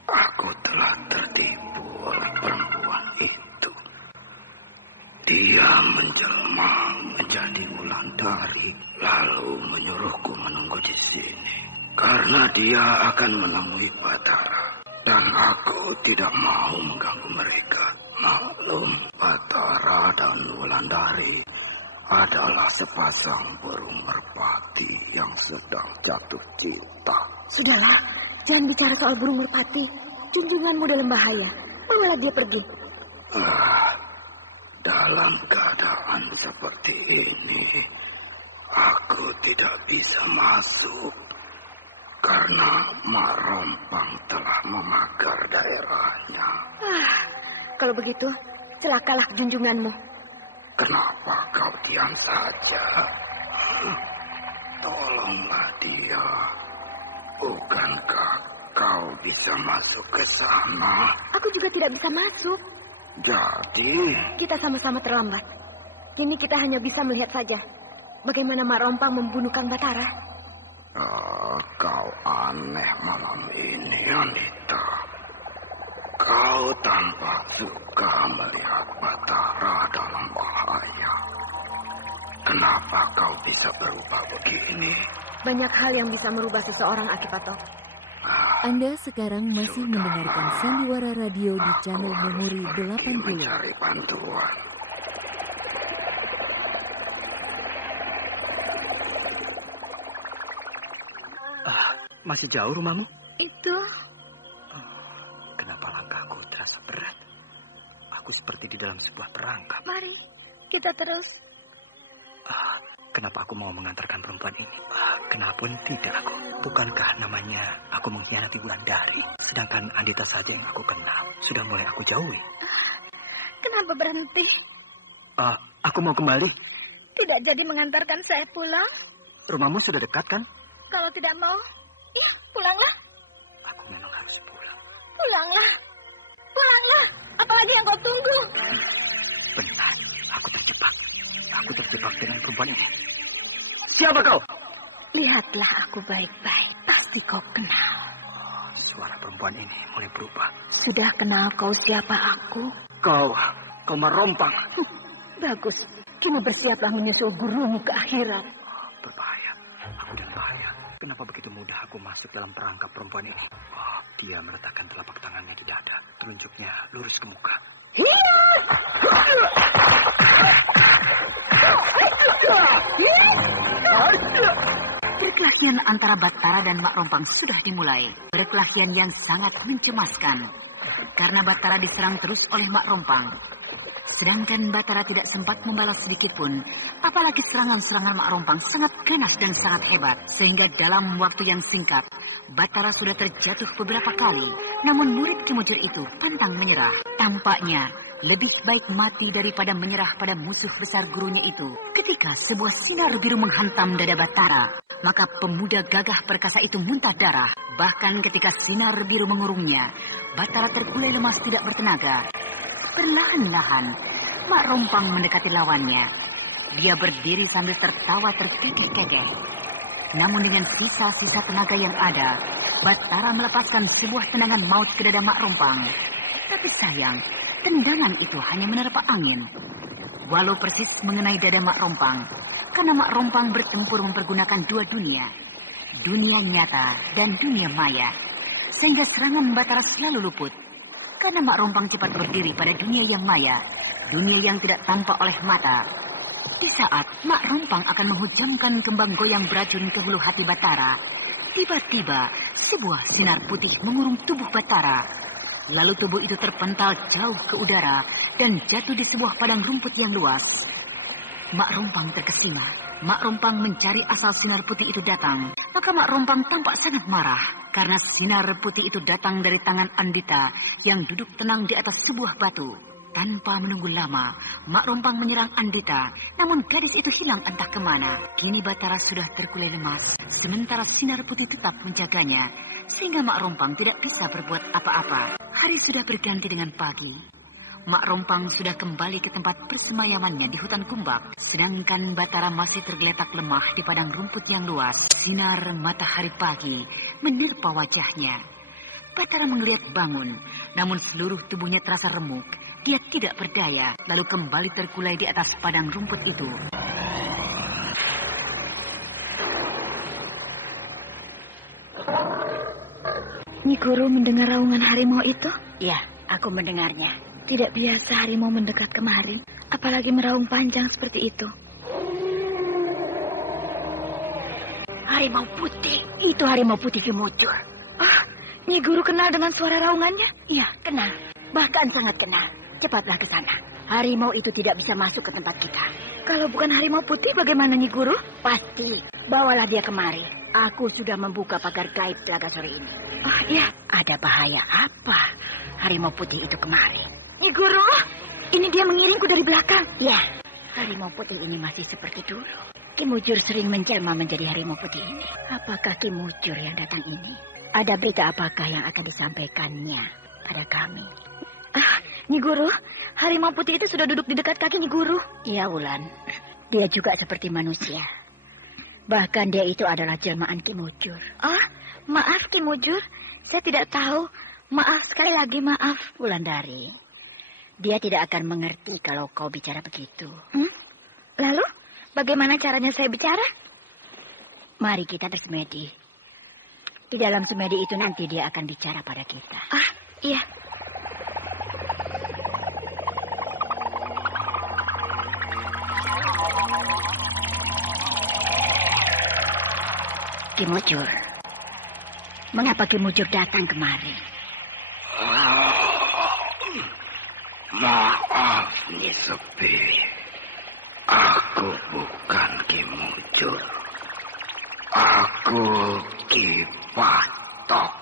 Aku telah tertipu oleh perempuan itu. Dia menjelma menjadi Wulandari, lalu menyuruhku menunggu di sini. Karena dia akan menemui Batara. Dan aku tidak mau mengganggu mereka. Maklum, Batara dan Wulandari adalah sepasang burung merpati yang sedang jatuh cinta. Sudahlah, jangan bicara soal burung merpati. Junjunganmu dalam bahaya. Bawalah dia pergi. Dalam keadaan seperti ini, aku tidak bisa masuk. Karena Mak Rompang telah memagar daerahnya. Kalau begitu, celakalah junjunganmu. Kenapa kau diam saja? Tolonglah dia. Bukankah kau bisa masuk ke sana? Aku juga tidak bisa masuk. Jadi? Kita sama-sama terlambat. Kini kita hanya bisa melihat saja. Bagaimana Mak Rompang membunuh Kang Batara. Kau aneh malam ini, Anita. Kau tampak suka melihat Batara dalam bahaya. Kenapa kau bisa berubah begini? Banyak hal yang bisa merubah seseorang, Aki Patok. Anda sekarang masih mendengarkan Sandiwara Radio di channel Memori 80. Mencari bantuan. Masih jauh rumahmu? Itu. Kenapa langkahku terasa berat? Aku seperti di dalam sebuah perangkap. Mari, kita terus. Kenapa aku mau mengantarkan perempuan ini? Kenapa tidak aku? Bukankah namanya aku mengkhianati Wulandari? Sedangkan Andita saja yang aku kenal sudah mulai aku jauhi. Kenapa berhenti? Aku mau kembali. Tidak jadi mengantarkan saya pulang? Rumahmu sudah dekat kan? Kalau tidak mau, ya pulanglah. Aku memang harus pulang. Pulanglah. Pulanglah. Apalagi yang kau tunggu? Benar, aku terjebak. Aku terjebak dengan perempuan ini. Siapa kau? Lihatlah aku baik-baik. Pasti kau kenal. Suara perempuan ini mulai berubah. Sudah kenal kau siapa aku? Kau Mak Rompang. Bagus. Kini bersiaplah menyusul gurumu ke akhirat. Berbahaya. Aku dalam bahaya. Kenapa begitu mudah aku masuk dalam perangkap perempuan ini? Dia meletakkan telapak tangannya di dada. Telunjuknya lurus ke muka. Perkelahian antara Batara dan Mak Rompang sudah dimulai. Perkelahian yang sangat mencemaskan. Karena Batara diserang terus oleh Mak Rompang. Sedangkan Batara tidak sempat membalas sedikit pun. Apalagi serangan-serangan Mak Rompang sangat ganas dan sangat hebat. Sehingga dalam waktu yang singkat, Batara sudah terjatuh beberapa kali. Namun murid Ki Mujur itu pantang menyerah. Tampaknya lebih baik mati daripada menyerah pada musuh besar gurunya itu. Ketika sebuah sinar biru menghantam dada Batara, maka pemuda gagah perkasa itu muntah darah. Bahkan ketika sinar biru mengurungnya, Batara terkulai lemas tidak bertenaga. Perlahan-lahan, Mak Rompang mendekati lawannya. Dia berdiri sambil tertawa terkekeh-kekeh. Namun dengan sisa-sisa tenaga yang ada, Batara melepaskan sebuah tendangan maut ke dada Mak Rompang. Tapi sayang, tendangan itu hanya menerpa angin. Walau persis mengenai dada Mak Rompang, karena Mak Rompang bertempur mempergunakan dua dunia. Dunia nyata dan dunia maya. Sehingga serangan Batara selalu luput. Karena Mak Rompang cepat berdiri pada dunia yang maya. Dunia yang tidak tampak oleh mata. Di saat Mak Rompang akan menghujamkan kembang goyang beracun ke hulu hati Batara, tiba-tiba sebuah sinar putih mengurung tubuh Batara. Lalu tubuh itu terpental jauh ke udara dan jatuh di sebuah padang rumput yang luas. Mak Rompang terkesima. Mak Rompang mencari asal sinar putih itu datang. Maka Mak Rompang tampak sangat marah karena sinar putih itu datang dari tangan Andita yang duduk tenang di atas sebuah batu. Tanpa menunggu lama, Mak Rompang menyerang Andita. Namun gadis itu hilang entah kemana. Kini Batara sudah terkulai lemas, sementara sinar putih tetap menjaganya. Sehingga Mak Rompang tidak bisa berbuat apa-apa. Hari sudah berganti dengan pagi. Mak Rompang sudah kembali ke tempat persemayamannya di hutan Kumbak. Sedangkan Batara masih tergeletak lemah di padang rumput yang luas. Sinar matahari pagi menerpa wajahnya. Batara menggeliat bangun, namun seluruh tubuhnya terasa remuk. Dia tidak berdaya, lalu kembali terkulai di atas padang rumput itu. Nyi Guru mendengar raungan harimau itu? Ya, aku mendengarnya. Tidak biasa harimau mendekat kemari, apalagi meraung panjang seperti itu. Harimau putih. Itu harimau putih Kimujur. Ah, Nyi Guru kenal dengan suara raungannya? Iya, kenal. Bahkan sangat kenal. Cepatlah ke sana. Harimau itu tidak bisa masuk ke tempat kita. Kalau bukan harimau putih, bagaimana Nyi Guru? Pasti. Bawalah dia kemari. Aku sudah membuka pagar gaib Telaga Sore ini. Oh, iya. Ada bahaya apa harimau putih itu kemari? Nyi Guru, ini dia mengiringku dari belakang. Ya, harimau putih ini masih seperti dulu. Kimujur sering menjelma menjadi harimau putih ini. Apakah Kimujur yang datang ini? Ada berita apakah yang akan disampaikannya pada kami? Ah, Nyi Guru, harimau putih itu sudah duduk di dekat kaki Nyi Guru. Iya, Wulan. Dia juga seperti manusia. Bahkan dia itu adalah jelmaan Kimujur. Ah, maaf Kimujur. Saya tidak tahu. Maaf, sekali lagi maaf. Wulandari, dia tidak akan mengerti kalau kau bicara begitu. Lalu, bagaimana caranya saya bicara? Mari kita bersemedi. Di dalam semedi itu nanti dia akan bicara pada kita. Ah, iya. Kimujur, mengapa Kimujur datang kemari? Maaf, Nyi Sepi. Aku bukan Kimujur. Aku Ki Patok.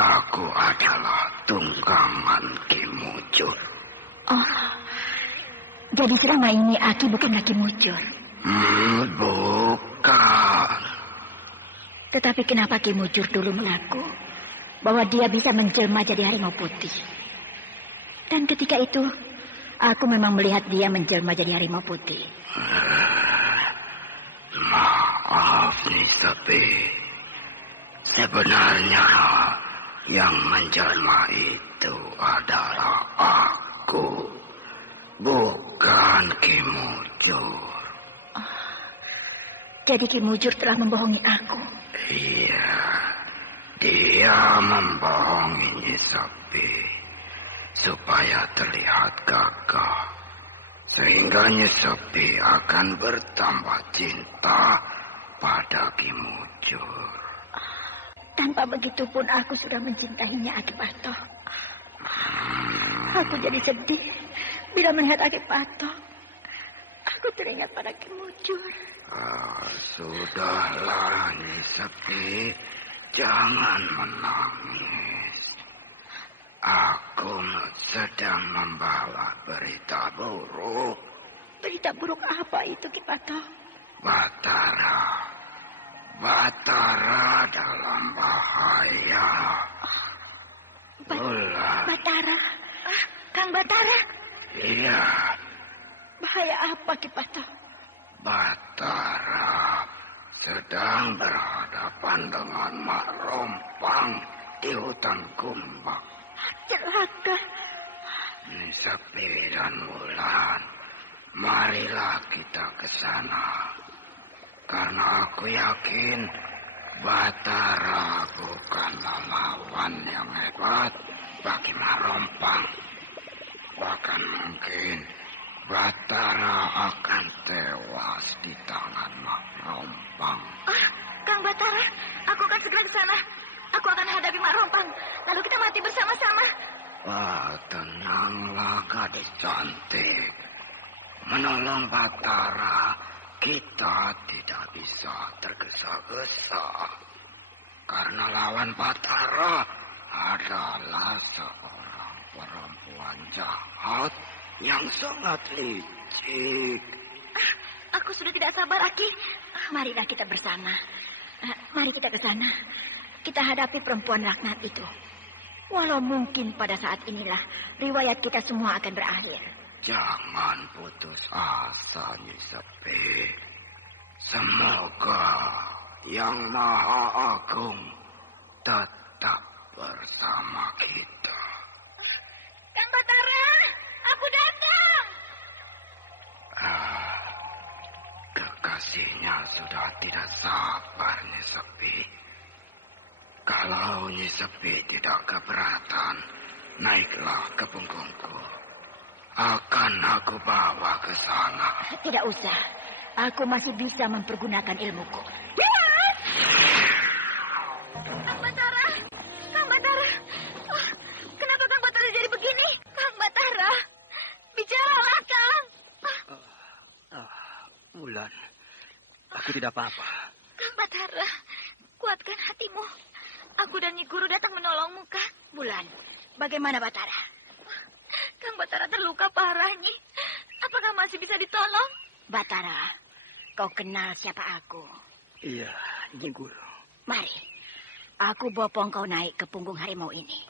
Aku adalah tunggangan Kimujur. Oh, jadi selama ini Aki bukanlah Kimujur? Bukan. Tetapi kenapa Kimujur dulu mengaku bahwa dia bisa menjelma jadi harimau putih? Dan ketika itu, aku memang melihat dia menjelma jadi harimau putih. Maaf, Nyi Sepi. Sebenarnya yang menjelma itu adalah aku, bukan Kimujur. Jadi Kimujur telah membohongi aku. Iya, dia membohongi Nyi Sepi supaya terlihat gagah, sehingga Nyi Sepi akan bertambah cinta pada Kimujur. Tanpa begitu pun aku sudah mencintainya, Aki Patok. Aku jadi sedih bila melihat Aki Patok. Aku teringat pada Kimujur. Sudahlah, Nyi Sepi. Jangan menangis. Aku sedang membawa berita buruk. Berita buruk apa itu, Ki Patok? Batara dalam bahaya. Batara? Kang Batara? Iya. Bahaya apa, Ki Patok? Batara sedang berhadapan dengan Mak Rompang di hutan Kumbak. Celaka. Sepi dan Wulan, marilah kita ke sana. Karena aku yakin Batara bukanlah lawan yang hebat bagi Mak Rompang. Bahkan mungkin Batara akan tewas di tangan Mak Rompang. Kang Batara, aku akan segera ke sana. Aku akan hadapi Mak Rompang, lalu kita mati bersama-sama. Tenanglah gadis cantik. Menolong Batara, kita tidak bisa tergesa-gesa. Karena lawan Batara adalah seorang perempuan jahat yang sangat licik. Aku sudah tidak sabar, Aki. Marilah kita bersama. Mari kita ke sana. Kita hadapi perempuan laknat itu. Walau mungkin pada saat inilah riwayat kita semua akan berakhir. Jangan putus asa, Nyi Sepi. Semoga Yang Maha Agung tetap bersama kita. Kang Batara, aku datang. Kekasihnya sudah tidak sabar, Nyi Sepi. Kalau Nyi Sepi tidak keberatan, naiklah ke punggungku. Akan aku bawa ke sana. Tidak usah. Aku masih bisa mempergunakan ilmuku. Kang Batara! Kang Batara! Oh, kenapa Kang Batara jadi begini? Kang Batara! Bicaralah, Kang! Wulan, aku tidak apa-apa. Kang Batara, kuatkan hatimu. Aku dan Nyi Guru datang menolongmu, Kang. Wulan, bagaimana Batara? Kang Batara terluka parah, Nyi. Apakah masih bisa ditolong? Batara, kau kenal siapa aku? Iya, Nyi Guru. Mari, aku bopong kau naik ke punggung harimau ini.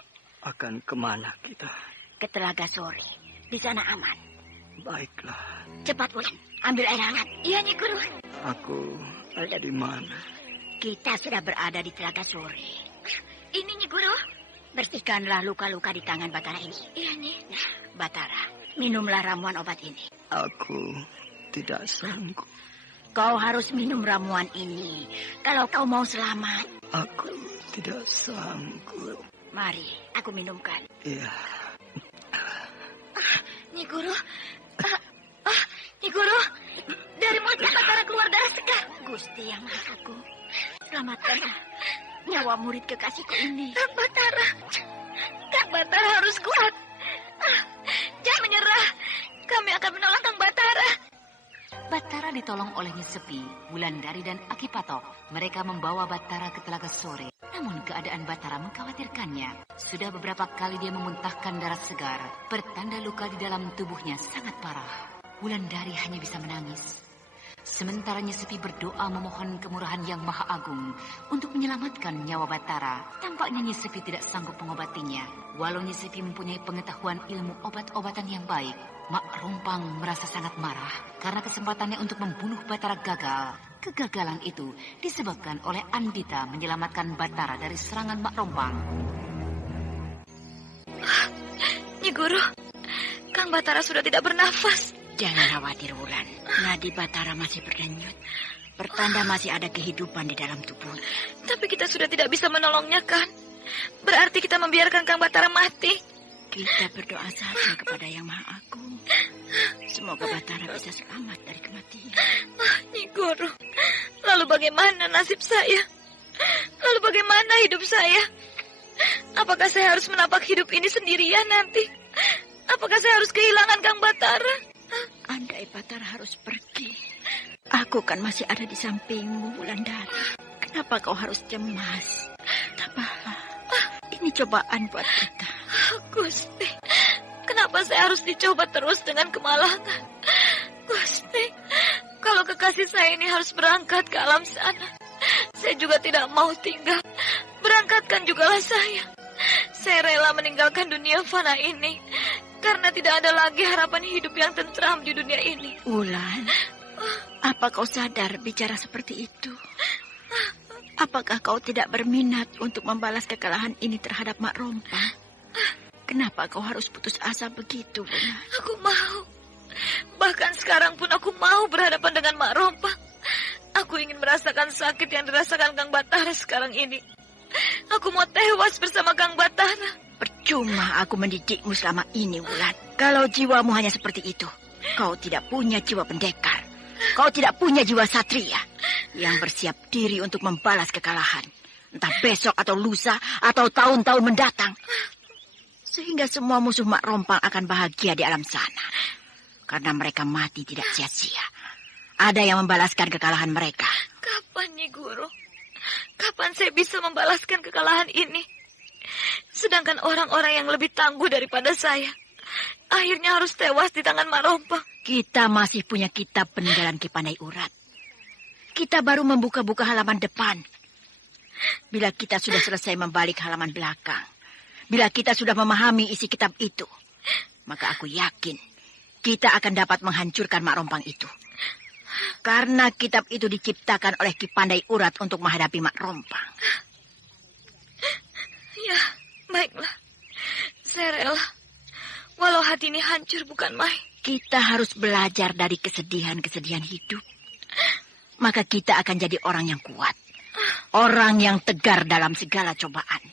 Akan kemana kita? Ke Telaga Sore. Di sana aman. Baiklah. Cepat, Wulan. Ambil air hangat. Iya, Nyi Guru. Aku ada di mana? Kita sudah berada di Telaga Sore. Ini, Nyi Guru. Bersihkanlah luka-luka di tangan Batara ini. Iya, Nyi. Nah, Batara, minumlah ramuan obat ini. Aku tidak sanggup. Kau harus minum ramuan ini kalau kau mau selamat. Aku tidak sanggup. Mari, aku minumkan. Iya. Nyi Guru. Nyi Guru. Dari mulut Batara keluar darah segar. Gusti yang Maha Agung, selamatkanlah nyawa murid kekasihku ini. Kang Batara. Kang Batara harus kuat. Jangan menyerah. Kami akan menolong Kang Batara. Batara ditolong oleh Nyi Sepi, Wulandari dan Aki Patok. Mereka membawa Batara ke Telaga Sore. Namun keadaan Batara mengkhawatirkannya. Sudah beberapa kali dia memuntahkan darah segar. Pertanda luka di dalam tubuhnya sangat parah. Wulandari hanya bisa menangis. Sementara Nyi Sepi berdoa memohon kemurahan Yang Maha Agung untuk menyelamatkan nyawa Batara. Tampaknya Nyi Sepi tidak sanggup mengobatinya. Walau Nyi Sepi mempunyai pengetahuan ilmu obat-obatan yang baik, Mak Rompang merasa sangat marah karena kesempatannya untuk membunuh Batara gagal. Kegagalan itu disebabkan oleh Andita menyelamatkan Batara dari serangan Mak Rompang. Nyi Guru, Kang Batara sudah tidak bernafas. Jangan khawatir, Wulan. Nadi Batara masih berdenyut. Pertanda masih ada kehidupan di dalam tubuhnya. Tapi kita sudah tidak bisa menolongnya, kan? Berarti kita membiarkan Kang Batara mati. Kita berdoa saja kepada Yang Maha Agung. Semoga Batara bisa selamat dari kematian. Nyi Guru, lalu bagaimana nasib saya? Lalu bagaimana hidup saya? Apakah saya harus menapak hidup ini sendirian nanti? Apakah saya harus kehilangan Kang Batara? Andai Batara harus pergi, aku kan masih ada di sampingmu, Wulandari. Kenapa kau harus cemas? Tabahlah. Ini cobaan buat kita. Gusti, kenapa saya harus dicoba terus dengan kemalangan? Gusti, kalau kekasih saya ini harus berangkat ke alam sana, saya juga tidak mau tinggal. Berangkatkan jugalah saya. Saya rela meninggalkan dunia fana ini Karena tidak ada lagi harapan hidup yang tentram di dunia ini. Wulan, apa kau sadar bicara seperti itu? Apakah kau tidak berminat untuk membalas kekalahan ini terhadap Mak Rompang? Kenapa kau harus putus asa begitu, Wulan? Aku mau. Bahkan sekarang pun aku mau berhadapan dengan Mak Rompang. Aku ingin merasakan sakit yang dirasakan Kang Batara sekarang ini. Aku mau tewas bersama Kang Batara. Percuma aku mendidikmu selama ini, Wulan. Kalau jiwamu hanya seperti itu, kau tidak punya jiwa pendekar. Kau tidak punya jiwa satria yang bersiap diri untuk membalas kekalahan. Entah besok atau lusa atau tahun-tahun mendatang. Sehingga semua musuh Mak Rompang akan bahagia di alam sana. Karena mereka mati tidak sia-sia. Ada yang membalaskan kekalahan mereka. Kapan, Nyi Guru? Kapan saya bisa membalaskan kekalahan ini? Sedangkan orang-orang yang lebih tangguh daripada saya akhirnya harus tewas di tangan Mak Rompang. Kita masih punya kitab peninggalan Ki Pandai Urat. Kita baru membuka-buka halaman depan. Bila kita sudah selesai membalik halaman belakang, bila kita sudah memahami isi kitab itu, maka aku yakin kita akan dapat menghancurkan Mak Rompang itu. Karena kitab itu diciptakan oleh Ki Pandai Urat untuk menghadapi Mak Rompang. Ya, baiklah. Saya rela. Walau hati ini hancur bukan main. Kita harus belajar dari kesedihan-kesedihan hidup. Maka kita akan jadi orang yang kuat. Orang yang tegar dalam segala cobaan.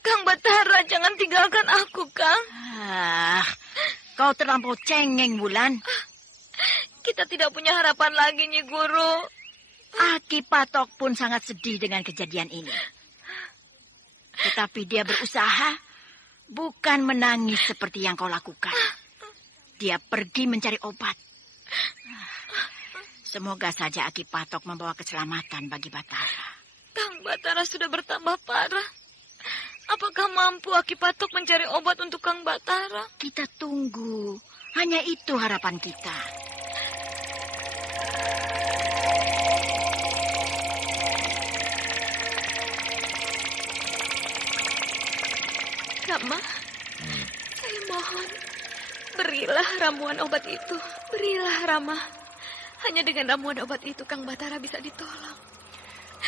Kang Batara, jangan tinggalkan aku, Kang. Kau terlampau cengeng, Wulan. Kita tidak punya harapan lagi, Nyi Guru. Aki Patok pun sangat sedih dengan kejadian ini. Tetapi dia berusaha, bukan menangis seperti yang kau lakukan. Dia pergi mencari obat. Semoga saja Aki Patok membawa keselamatan bagi Batara. Kang Batara sudah bertambah parah. Apakah mampu Aki Patok mencari obat untuk Kang Batara? Kita tunggu. Hanya itu harapan kita. Rama, saya mohon, berilah ramuan obat itu. Berilah, Rama. Hanya dengan ramuan obat itu Kang Batara bisa ditolong.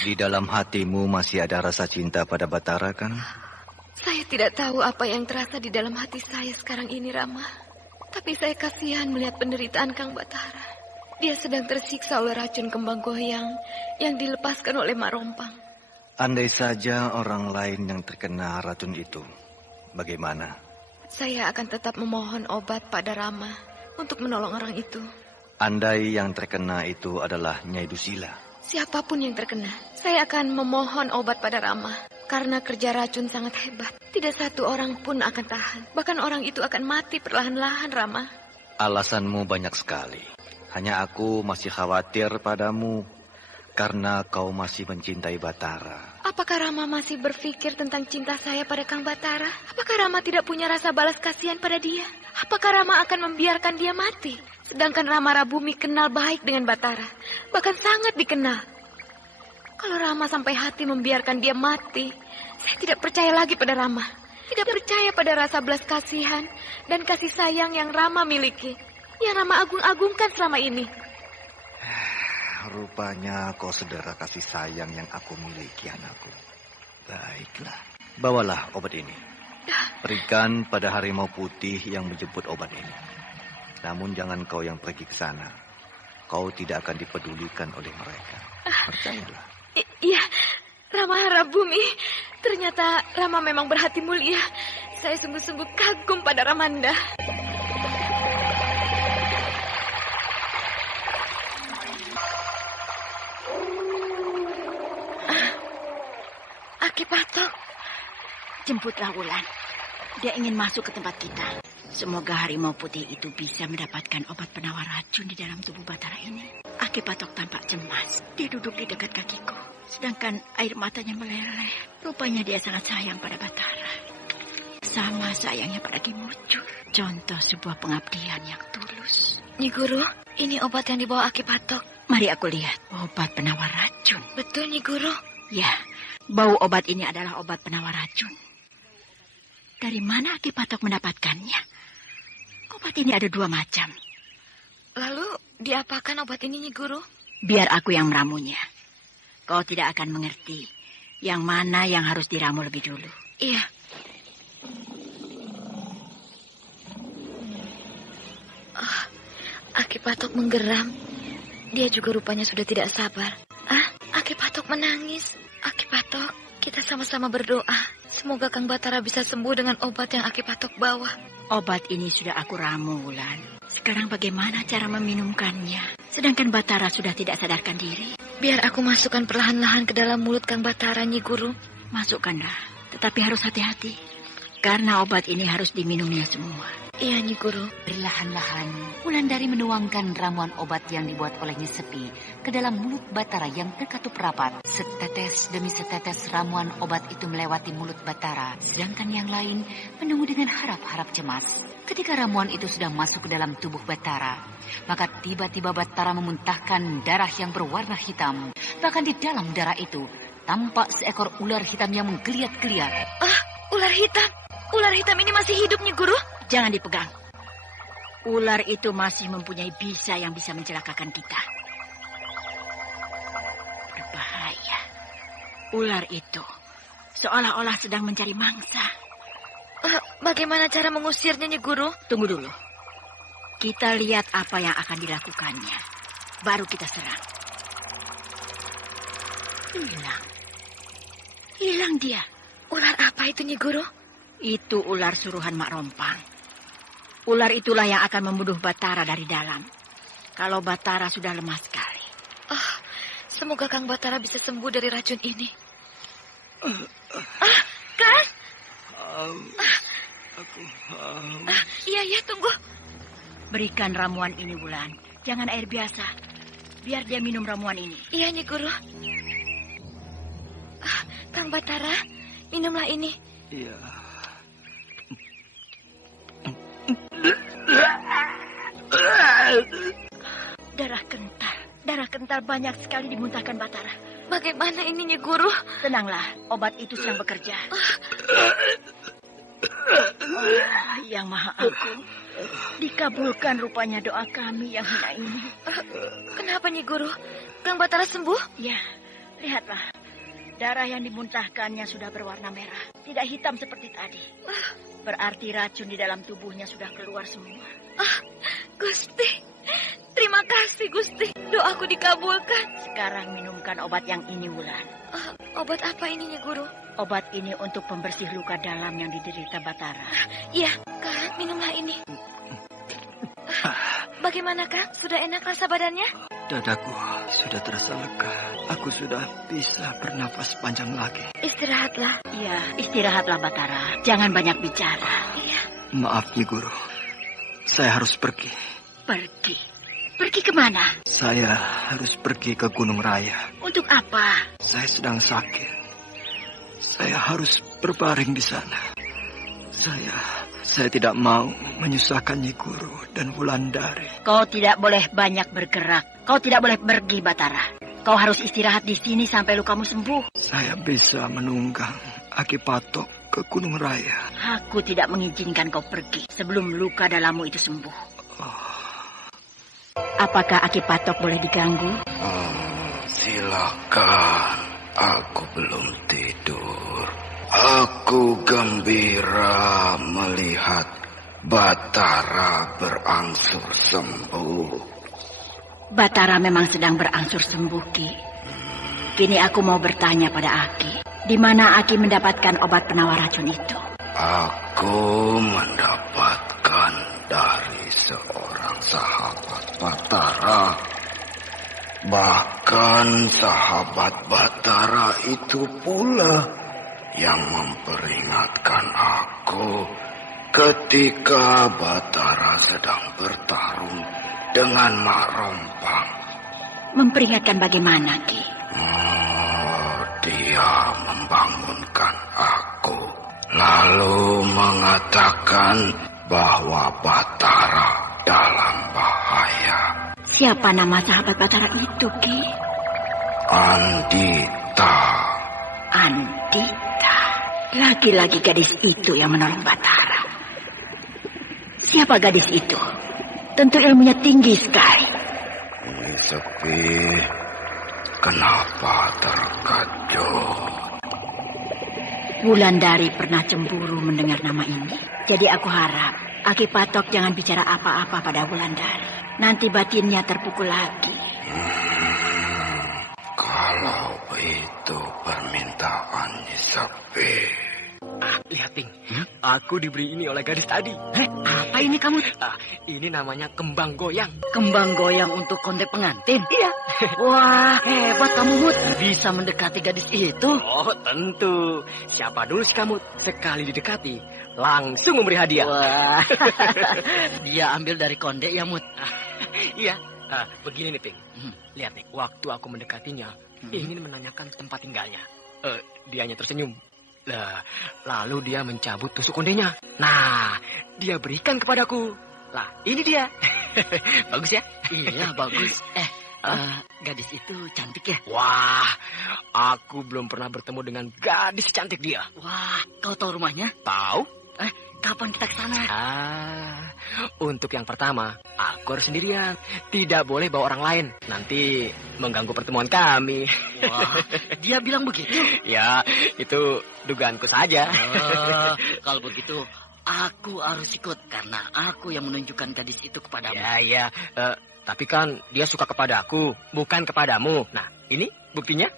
Di dalam hatimu masih ada rasa cinta pada Batara, kan? Saya tidak tahu apa yang terasa di dalam hati saya sekarang ini, Rama. Tapi saya kasihan melihat penderitaan Kang Batara. Dia sedang tersiksa oleh racun kembang goyang yang dilepaskan oleh Mak Rompang. Andai saja orang lain yang terkena racun itu, bagaimana? Saya akan tetap memohon obat pada Rama untuk menolong orang itu. Andai yang terkena itu adalah Nyai Dusila. Siapapun yang terkena, saya akan memohon obat pada Rama. Karena kerja racun sangat hebat. Tidak satu orang pun akan tahan. Bahkan orang itu akan mati perlahan-lahan, Rama. Alasanmu banyak sekali. Hanya aku masih khawatir padamu. Karena kau masih mencintai Batara. Apakah Rama masih berpikir tentang cinta saya pada Kang Batara? Apakah Rama tidak punya rasa balas kasihan pada dia? Apakah Rama akan membiarkan dia mati? Sedangkan Rama Rabumi kenal baik dengan Batara. Bahkan sangat dikenal. Kalau Rama sampai hati membiarkan dia mati, saya tidak percaya lagi pada Rama. Tidak percaya pada rasa belas kasihan dan kasih sayang yang Rama miliki. Yang Rama agung-agungkan selama ini. Rupanya kau sedera kasih sayang yang aku miliki, anakku. Baiklah, bawalah obat ini. Berikan pada harimau putih yang menjemput obat ini. Namun jangan kau yang pergi ke sana. Kau tidak akan dipedulikan oleh mereka. Percayalah. Iya, Rama Harabumi. Ternyata Rama memang berhati mulia. Saya sungguh-sungguh kagum pada Ramanda. Aki Patok, jemputlah Wulan. Dia ingin masuk ke tempat kita. Semoga harimau putih itu bisa mendapatkan obat penawar racun di dalam tubuh Batara ini. Aki Patok tampak cemas. Dia duduk di dekat kakiku. Sedangkan air matanya meleleh. Rupanya dia sangat sayang pada Batara. Sama sayangnya pada Ki Mucur. Contoh sebuah pengabdian yang tulus. Nyi Guru, ini obat yang dibawa Aki Patok. Mari aku lihat. Obat penawar racun. Betul, Nyi Guru. Ya, bau obat ini adalah obat penawar racun. Dari mana Ki Patok mendapatkannya? Obat ini ada 2 macam. Lalu diapakan obat ini, Nyi Guru? Biar aku yang meramunya. Kau tidak akan mengerti yang mana yang harus diramu lebih dulu. Iya. Aki Patok menggeram. Dia juga rupanya sudah tidak sabar. Aki Patok menangis. Aki Patok, kita sama-sama berdoa. Semoga Kang Batara bisa sembuh dengan obat yang Aki Patok bawa. Obat ini sudah aku ramu, Wulan. Sekarang bagaimana cara meminumkannya? Sedangkan Batara sudah tidak sadarkan diri. Biar aku masukkan perlahan-lahan ke dalam mulut Kang Batara, Nyi Guru. Masukkanlah, tetapi harus hati-hati. Karena obat ini harus diminumnya semua. Iya, Nyi Guru. Perlahan-lahan, Wulandari menuangkan ramuan obat yang dibuat oleh Nyi Sepi ke dalam mulut Batara yang terkatup rapat. Setetes demi setetes ramuan obat itu melewati mulut Batara, sedangkan yang lain menunggu dengan harap-harap cemas. Ketika ramuan itu sudah masuk ke dalam tubuh Batara, maka tiba-tiba Batara memuntahkan darah yang berwarna hitam. Bahkan di dalam darah itu tampak seekor ular hitam yang menggeliat-geliat. Ular hitam? Ular hitam ini masih hidup, Nyi Guru? Jangan dipegang. Ular itu masih mempunyai bisa yang bisa mencelakakan kita. Berbahaya. Ular itu seolah-olah sedang mencari mangsa. Bagaimana cara mengusirnya, Nyi Guru? Tunggu dulu. Kita lihat apa yang akan dilakukannya. Baru kita serang. Hilang dia. Ular apa itu, Nyi Guru? Itu ular suruhan Mak Rompang. Ular itulah yang akan membunuh Batara dari dalam. Kalau Batara sudah lemah sekali. Semoga Kang Batara bisa sembuh dari racun ini. Kang? Iya, tunggu. Berikan ramuan ini, Wulan. Jangan air biasa. Biar dia minum ramuan ini. Iya, Nyi Guru. Kang Batara, minumlah ini. Iya. Darah kental banyak sekali dimuntahkan Batara. Bagaimana ini, Nyi Guru? Tenanglah, obat itu sedang bekerja. Yang Maha Agung, dikabulkan rupanya doa kami yang hina ini. Kenapa, Nyi Guru? Kang Batara sembuh? Ya, lihatlah. Darah yang dimuntahkannya sudah berwarna merah. Tidak hitam seperti tadi. Berarti racun di dalam tubuhnya sudah keluar semua. Gusti, terima kasih, Gusti. Doaku dikabulkan. Sekarang minumkan obat yang ini, Wulan. Obat apa ini, Nyi Guru? Obat ini untuk pembersih luka dalam yang diderita Batara. Iya, Kang, minumlah ini. Bagaimana, Kang? Sudah enak rasa badannya? Dadaku sudah terasa lega. Aku sudah bisa bernafas panjang lagi. Istirahatlah. Iya, istirahatlah Batara. Jangan banyak bicara. Iya. Maaf, Nyi Guru. Saya harus pergi. Pergi? Pergi kemana? Saya harus pergi ke Gunung Raya. Untuk apa? Saya sedang sakit. Saya harus berbaring di sana. Saya tidak mau menyusahkan Nyi Guru dan Wulandari. Kau tidak boleh banyak bergerak. Kau tidak boleh pergi, Batara. Kau harus istirahat di sini sampai lukamu sembuh. Saya bisa menunggang Aki Patok ke Gunung Raya. Aku tidak mengizinkan kau pergi sebelum luka dalammu itu sembuh. Apakah Aki Patok boleh diganggu? Silakan. Aku belum tidur. Aku gembira melihat Batara berangsur sembuh. Batara memang sedang berangsur sembuh, Ki. Kini aku mau bertanya pada Aki. Di mana Aki mendapatkan obat penawar racun itu? Aku mendapatkan dari seorang sahabat Batara. Bahkan sahabat Batara itu pula yang memperingatkan aku ketika Batara sedang bertarung dengan Mak Rompang. Memperingatkan bagaimana, Ki? Dia membangunkan aku, lalu mengatakan bahwa Batara dalam bahaya. Siapa nama sahabat Batara itu, Ki? Andita. Andita. Lagi-lagi gadis itu yang menolong Batara. Siapa gadis itu? Tentu ilmunya tinggi sekali. Ini sepi. Kenapa terkejut? Wulandari pernah cemburu mendengar nama ini. Jadi aku harap Aki Patok jangan bicara apa-apa pada Wulandari. Nanti batinnya terpukul lagi. Kalau itu permintaan Sepi. Lihat, Ting. Aku diberi ini oleh gadis tadi. Apa ini kamu? Ini namanya kembang goyang. Kembang goyang untuk konde pengantin? Iya. Wah, hebat kamu, Mut. Bisa mendekati gadis itu. Oh, tentu. Siapa dulu si kamu? Sekali didekati, langsung memberi hadiah. Wah. Dia ambil dari konde ya, Mut? Iya. Begini nih, Ting. Lihat nih, waktu aku mendekatinya, ingin menanyakan tempat tinggalnya. Dianya tersenyum. Lalu dia mencabut tusuk kondenya. Nah, dia berikan kepadaku. Lah, ini dia. Bagus ya? Iya, bagus. Gadis itu cantik ya? Wah, aku belum pernah bertemu dengan gadis cantik dia. Wah, kau tahu rumahnya? Tahu? Kapan kita ke sana? Untuk yang pertama, aku harus sendirian. Tidak boleh bawa orang lain. Nanti mengganggu pertemuan kami. Wah, dia bilang begitu? Ya, itu dugaanku saja. Kalau begitu, aku harus ikut. Karena aku yang menunjukkan gadis itu kepadamu. Ya. Tapi kan dia suka kepadaku, bukan kepadamu. Nah, ini buktinya.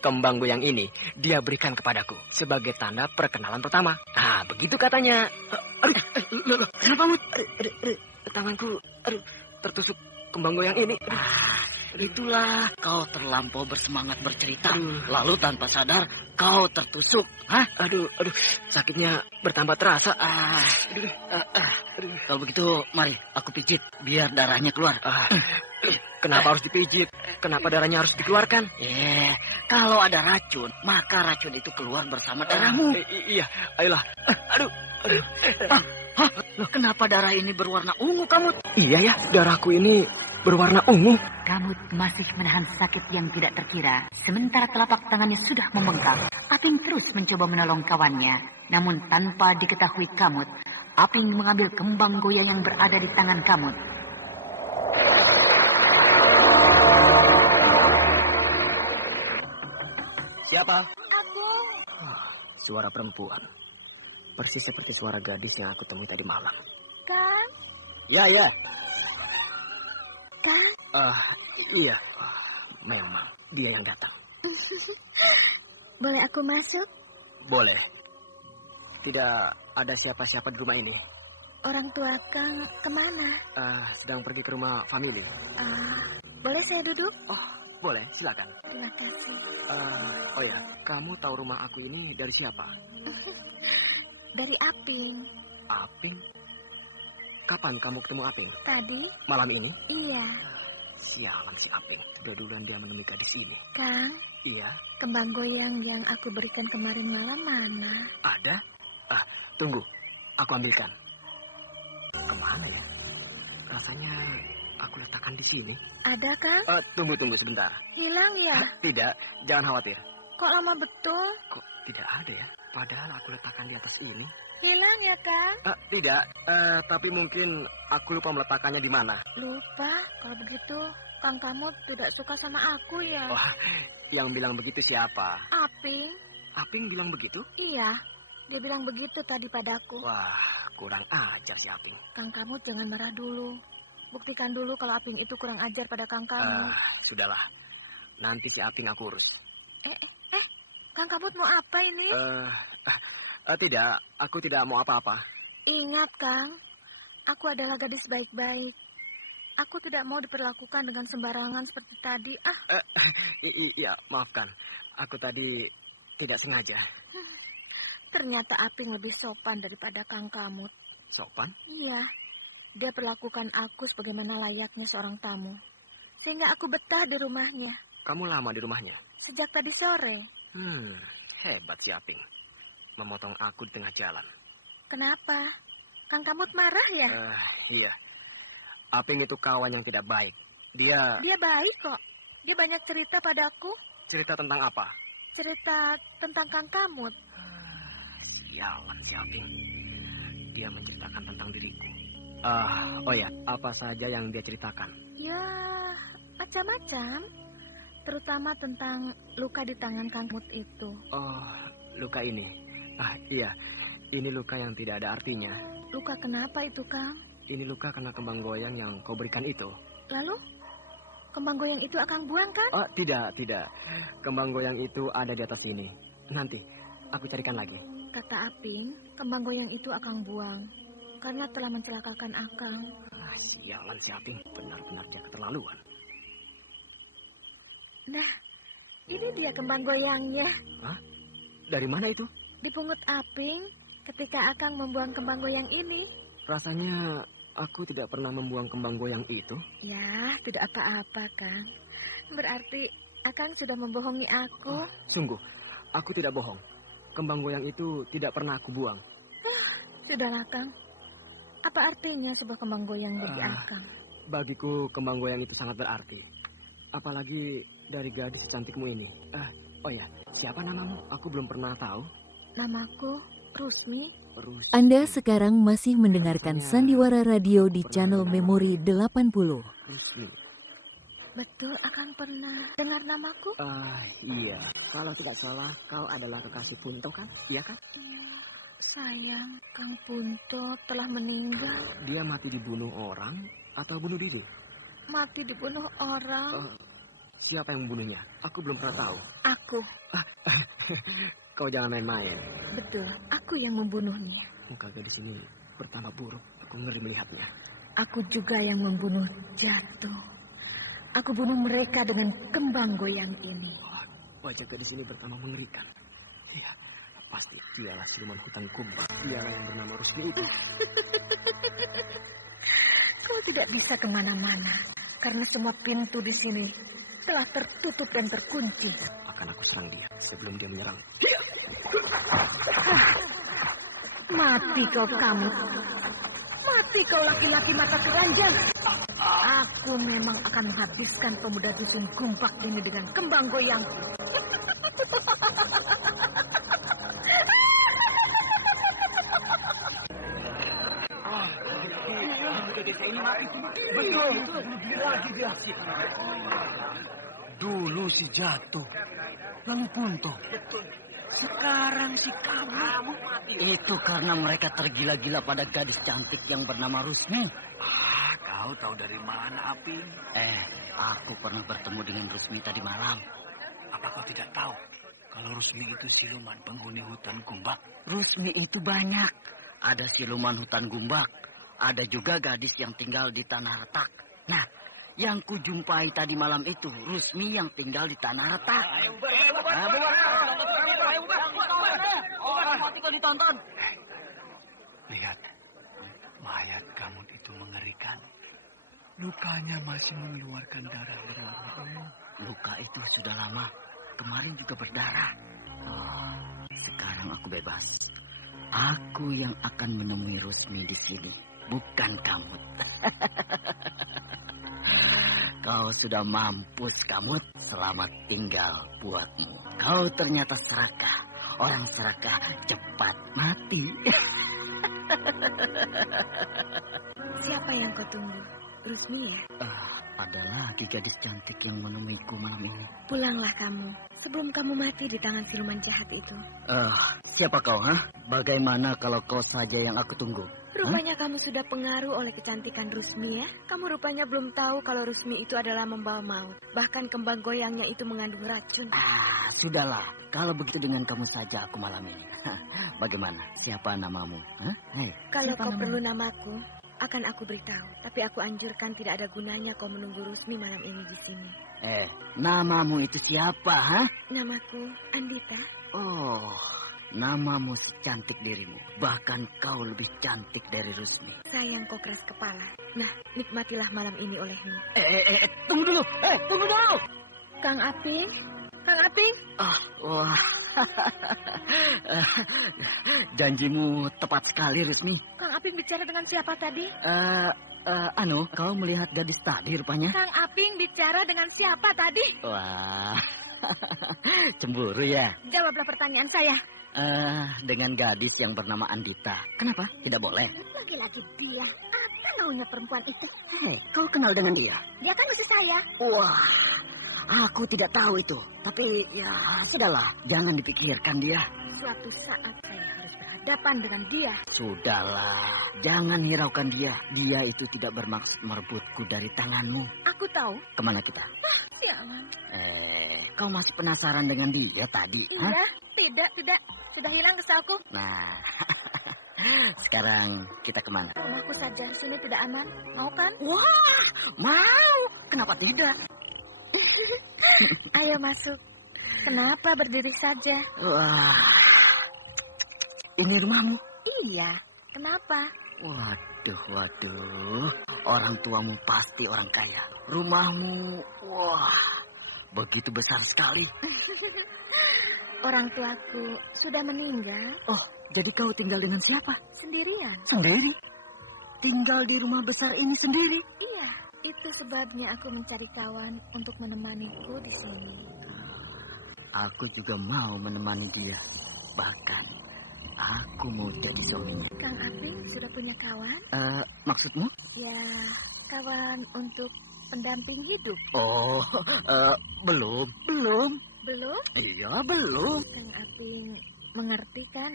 Kembang goyang ini dia berikan kepadaku sebagai tanda perkenalan pertama. Nah, begitu katanya. Kenapa, Mut? Tanganku tertusuk kembang goyang ini. Itulah kau terlampau bersemangat bercerita. Lalu tanpa sadar kau tertusuk. Hah? Aduh, sakitnya bertambah terasa. Kalau begitu, mari aku pijit biar darahnya keluar. Kenapa harus dipijit? Kenapa darahnya harus dikeluarkan? Kalau ada racun, maka racun itu keluar bersama darahmu. Iya, ayolah. Aduh. Loh, kenapa darah ini berwarna ungu, Kamut? Iya ya, darahku ini berwarna ungu. Kamut masih menahan sakit yang tidak terkira. Sementara telapak tangannya sudah membengkak. Aping terus mencoba menolong kawannya. Namun tanpa diketahui Kamut, Aping mengambil kembang goyang yang berada di tangan Kamut. Siapa? Aku. Suara perempuan. Persis seperti suara gadis yang aku temui tadi malam. Kang? Ya. Kang? Iya. Memang dia yang datang. Boleh aku masuk? Boleh. Tidak ada siapa-siapa di rumah ini. Orang tua Kang kemana? Sedang pergi ke rumah famili. Boleh saya duduk? Oh, boleh. Silakan. Terima kasih. Oh ya, kamu tahu rumah aku ini dari siapa? Dari Aping. Aping? Kapan kamu ketemu Aping? Tadi. Malam ini? Iya. Sialan si Aping. Sudah duluan dia menemui gadis ini. Kang? Iya? Kembang goyang yang aku berikan kemarin malam mana? Ada? Tunggu. Aku ambilkan. Kemana ya? Rasanya aku letakkan di sini. Ada, Kang? Tunggu sebentar. Hilang ya? Tidak, jangan khawatir. Kok lama betul? Kok tidak ada ya? Padahal aku letakkan di atas ini. Hilang ya, Kang? Tidak, tapi mungkin aku lupa meletakkannya di mana. Lupa? Kalau begitu, Kang kamu tidak suka sama aku ya? Wah, yang bilang begitu siapa? Aping. Aping bilang begitu? Iya, dia bilang begitu tadi padaku. Wah, kurang ajar si Aping. Kang kamu jangan marah dulu. Buktikan dulu kalau Aping itu kurang ajar pada Kang kamu. Sudahlah, nanti si Aping aku urus. Kang kamu mau apa ini? Tidak, aku tidak mau apa-apa. Ingat, Kang, aku adalah gadis baik-baik. Aku tidak mau diperlakukan dengan sembarangan seperti tadi. Iya, maafkan. Aku tadi tidak sengaja. Ternyata Aping lebih sopan daripada Kang Kamut. Sopan? Iya. Dia perlakukan aku sebagaimana layaknya seorang tamu. Sehingga aku betah di rumahnya. Kamu lama di rumahnya? Sejak tadi sore. Hebat si Aping. Memotong aku di tengah jalan. Kenapa? Kang Kamut marah ya? Iya. Aping itu kawan yang tidak baik. Dia baik kok. Dia banyak cerita padaku. Cerita tentang apa? cerita tentang Kang Kamut. Sialan si Aping. Dia menceritakan tentang diriku. Oh ya, apa saja yang dia ceritakan? Ya, macam-macam. Terutama tentang luka di tangan Kang Kamut itu. Oh, luka ini. Iya. Ini luka yang tidak ada artinya. Luka kenapa itu, Kang? Ini luka karena kembang goyang yang kau berikan itu. Lalu? Kembang goyang itu Akang buang, kan? Oh, tidak. Kembang goyang itu ada di atas sini. Nanti, aku carikan lagi. Kata Aping, kembang goyang itu Akang buang. Karena telah mencelakakan Akang. Sialan si Aping. Benar-benar dia keterlaluan. Nah, ini dia kembang goyangnya. Hah? Dari mana itu? Dipungut Aping ketika Akang membuang kembang goyang ini. Rasanya aku tidak pernah membuang kembang goyang itu. Ya, tidak apa-apa, Kang. Berarti Akang sudah membohongi aku. Sungguh, aku tidak bohong. Kembang goyang itu tidak pernah aku buang. Sudahlah, Kang. Apa artinya sebuah kembang goyang bagi Akang? Bagiku kembang goyang itu sangat berarti. Apalagi dari gadis cantikmu ini. Oh ya, siapa namamu? Aku belum pernah tahu. Namaku Rusmi. Anda sekarang masih mendengarkan Sandiwara Radio di channel Memori 80. Rusmi. Betul, Akang pernah dengar namaku? Iya. Kalau tidak salah, kau adalah kekasih Punto, kan? Iya, kan? Sayang, Kang Punto telah meninggal. Dia mati dibunuh orang atau bunuh diri? Mati dibunuh orang. Siapa yang membunuhnya? Aku belum pernah tahu. Aku. Kau jangan main-main. Betul, aku yang membunuhnya. Muka gadis ini bertambah buruk. Aku ngeri melihatnya. Aku juga yang membunuh Jatuh. Aku bunuh mereka dengan kembang goyang ini. Wajah gadis ini bertambah mengerikan. Iya, pasti dialah siluman hutan kumbang. Dialah yang bernama Rusmi itu. Kau tidak bisa kemana-mana. Karena semua pintu di sini telah tertutup dan terkunci. Akan aku serang dia sebelum dia menyerang. Mati kau Kamut. Mati kau laki-laki mata keranjang. Aku memang akan menghabiskan pemuda dusun Gumpak ini dengan kembang goyang. Dulu si Jatuh, lalu Punto. Sekarang si kamu mati. Itu karena mereka tergila-gila pada gadis cantik yang bernama Rusmi. Kau tahu dari mana, Aping? Aku pernah bertemu dengan Rusmi tadi malam. Apa kau tidak tahu kalau Rusmi itu siluman penghuni hutan Gumbak? Rusmi itu banyak. Ada siluman hutan Gumbak. Ada juga gadis yang tinggal di Tanah Retak. Nah, yang kujumpai tadi malam itu Rusmi yang tinggal di Tanah Retak. Ditonton. Lihat, mayat kamu itu mengerikan. Lukanya masih mengeluarkan darah berwarna ungu. Luka itu sudah lama. Kemarin juga berdarah. Sekarang aku bebas. Aku yang akan menemui Rusmi di sini, bukan kamu. Kau sudah mampus, Kamut. Selamat tinggal buatmu. Kau ternyata serakah. Orang serakah cepat mati. Siapa yang kau tunggu? Rusmi ya? Ada lagi gadis cantik yang menemuiku malam ini. Pulanglah kamu. Sebelum kamu mati di tangan siluman jahat itu. Siapa kau, Bagaimana kalau kau saja yang aku tunggu? Rupanya kamu sudah pengaruh oleh kecantikan Rusmi ya. Kamu rupanya belum tahu kalau Rusmi itu adalah membawa maut. Bahkan kembang goyangnya itu mengandung racun. Sudahlah. Kalau begitu dengan kamu saja aku malam ini. Bagaimana? Siapa namamu? Kalau kau perlu namaku, akan aku beritahu. Tapi aku anjurkan tidak ada gunanya kau menunggu Rusmi malam ini di sini. Namamu itu siapa, Namaku Andita. Oh, namamu secantik dirimu. Bahkan kau lebih cantik dari Rusmi. Sayang kau keras kepala. Nah, nikmatilah malam ini olehmu. Tunggu dulu. Tunggu dulu. Kang Aping. Kang Aping. Wah. Janjimu tepat sekali, Rusmi. Kang Aping bicara dengan siapa tadi? Kau melihat gadis tadi rupanya? Kang Aping bicara dengan siapa tadi? Wah, Cemburu ya? Jawablah pertanyaan saya. Dengan gadis yang bernama Andita. Kenapa? Tidak boleh? Lagi-lagi dia. Apa maunya perempuan itu? Hei, kau kenal dengan dia? Dia kan musuh saya. Wah, aku tidak tahu itu. Tapi ya, sudahlah. Jangan dipikirkan dia. Suatu saat saya harus berhadapan dengan dia. Sudahlah, jangan hiraukan dia. Dia itu tidak bermaksud merebutku dari tanganmu. Aku tahu. Kemana kita? Sialan. Kau masih penasaran dengan dia tadi? Iya, Hah? tidak. Sudah hilang kesalku. Nah, sekarang kita kemana? Rumahku saja, sini tidak aman. Mau kan? Wah, mau. Kenapa tidak? Ayo masuk. Kenapa berdiri saja? Wah, ini rumahmu? Iya, kenapa? Waduh. Orang tuamu pasti orang kaya. Rumahmu, wah, begitu besar sekali. Orang tuaku sudah meninggal. Oh, jadi kau tinggal dengan siapa? Sendirian. Sendiri? Tinggal di rumah besar ini sendiri? Iya, itu sebabnya aku mencari kawan untuk menemaniku di sini. Aku juga mau menemani dia. Bahkan, aku mau jadi suaminya. Kang Aping sudah punya kawan? Maksudmu? Ya, kawan untuk pendamping hidup. Oh, belum. Belum? Iya, belum. Kang Aping mengerti kan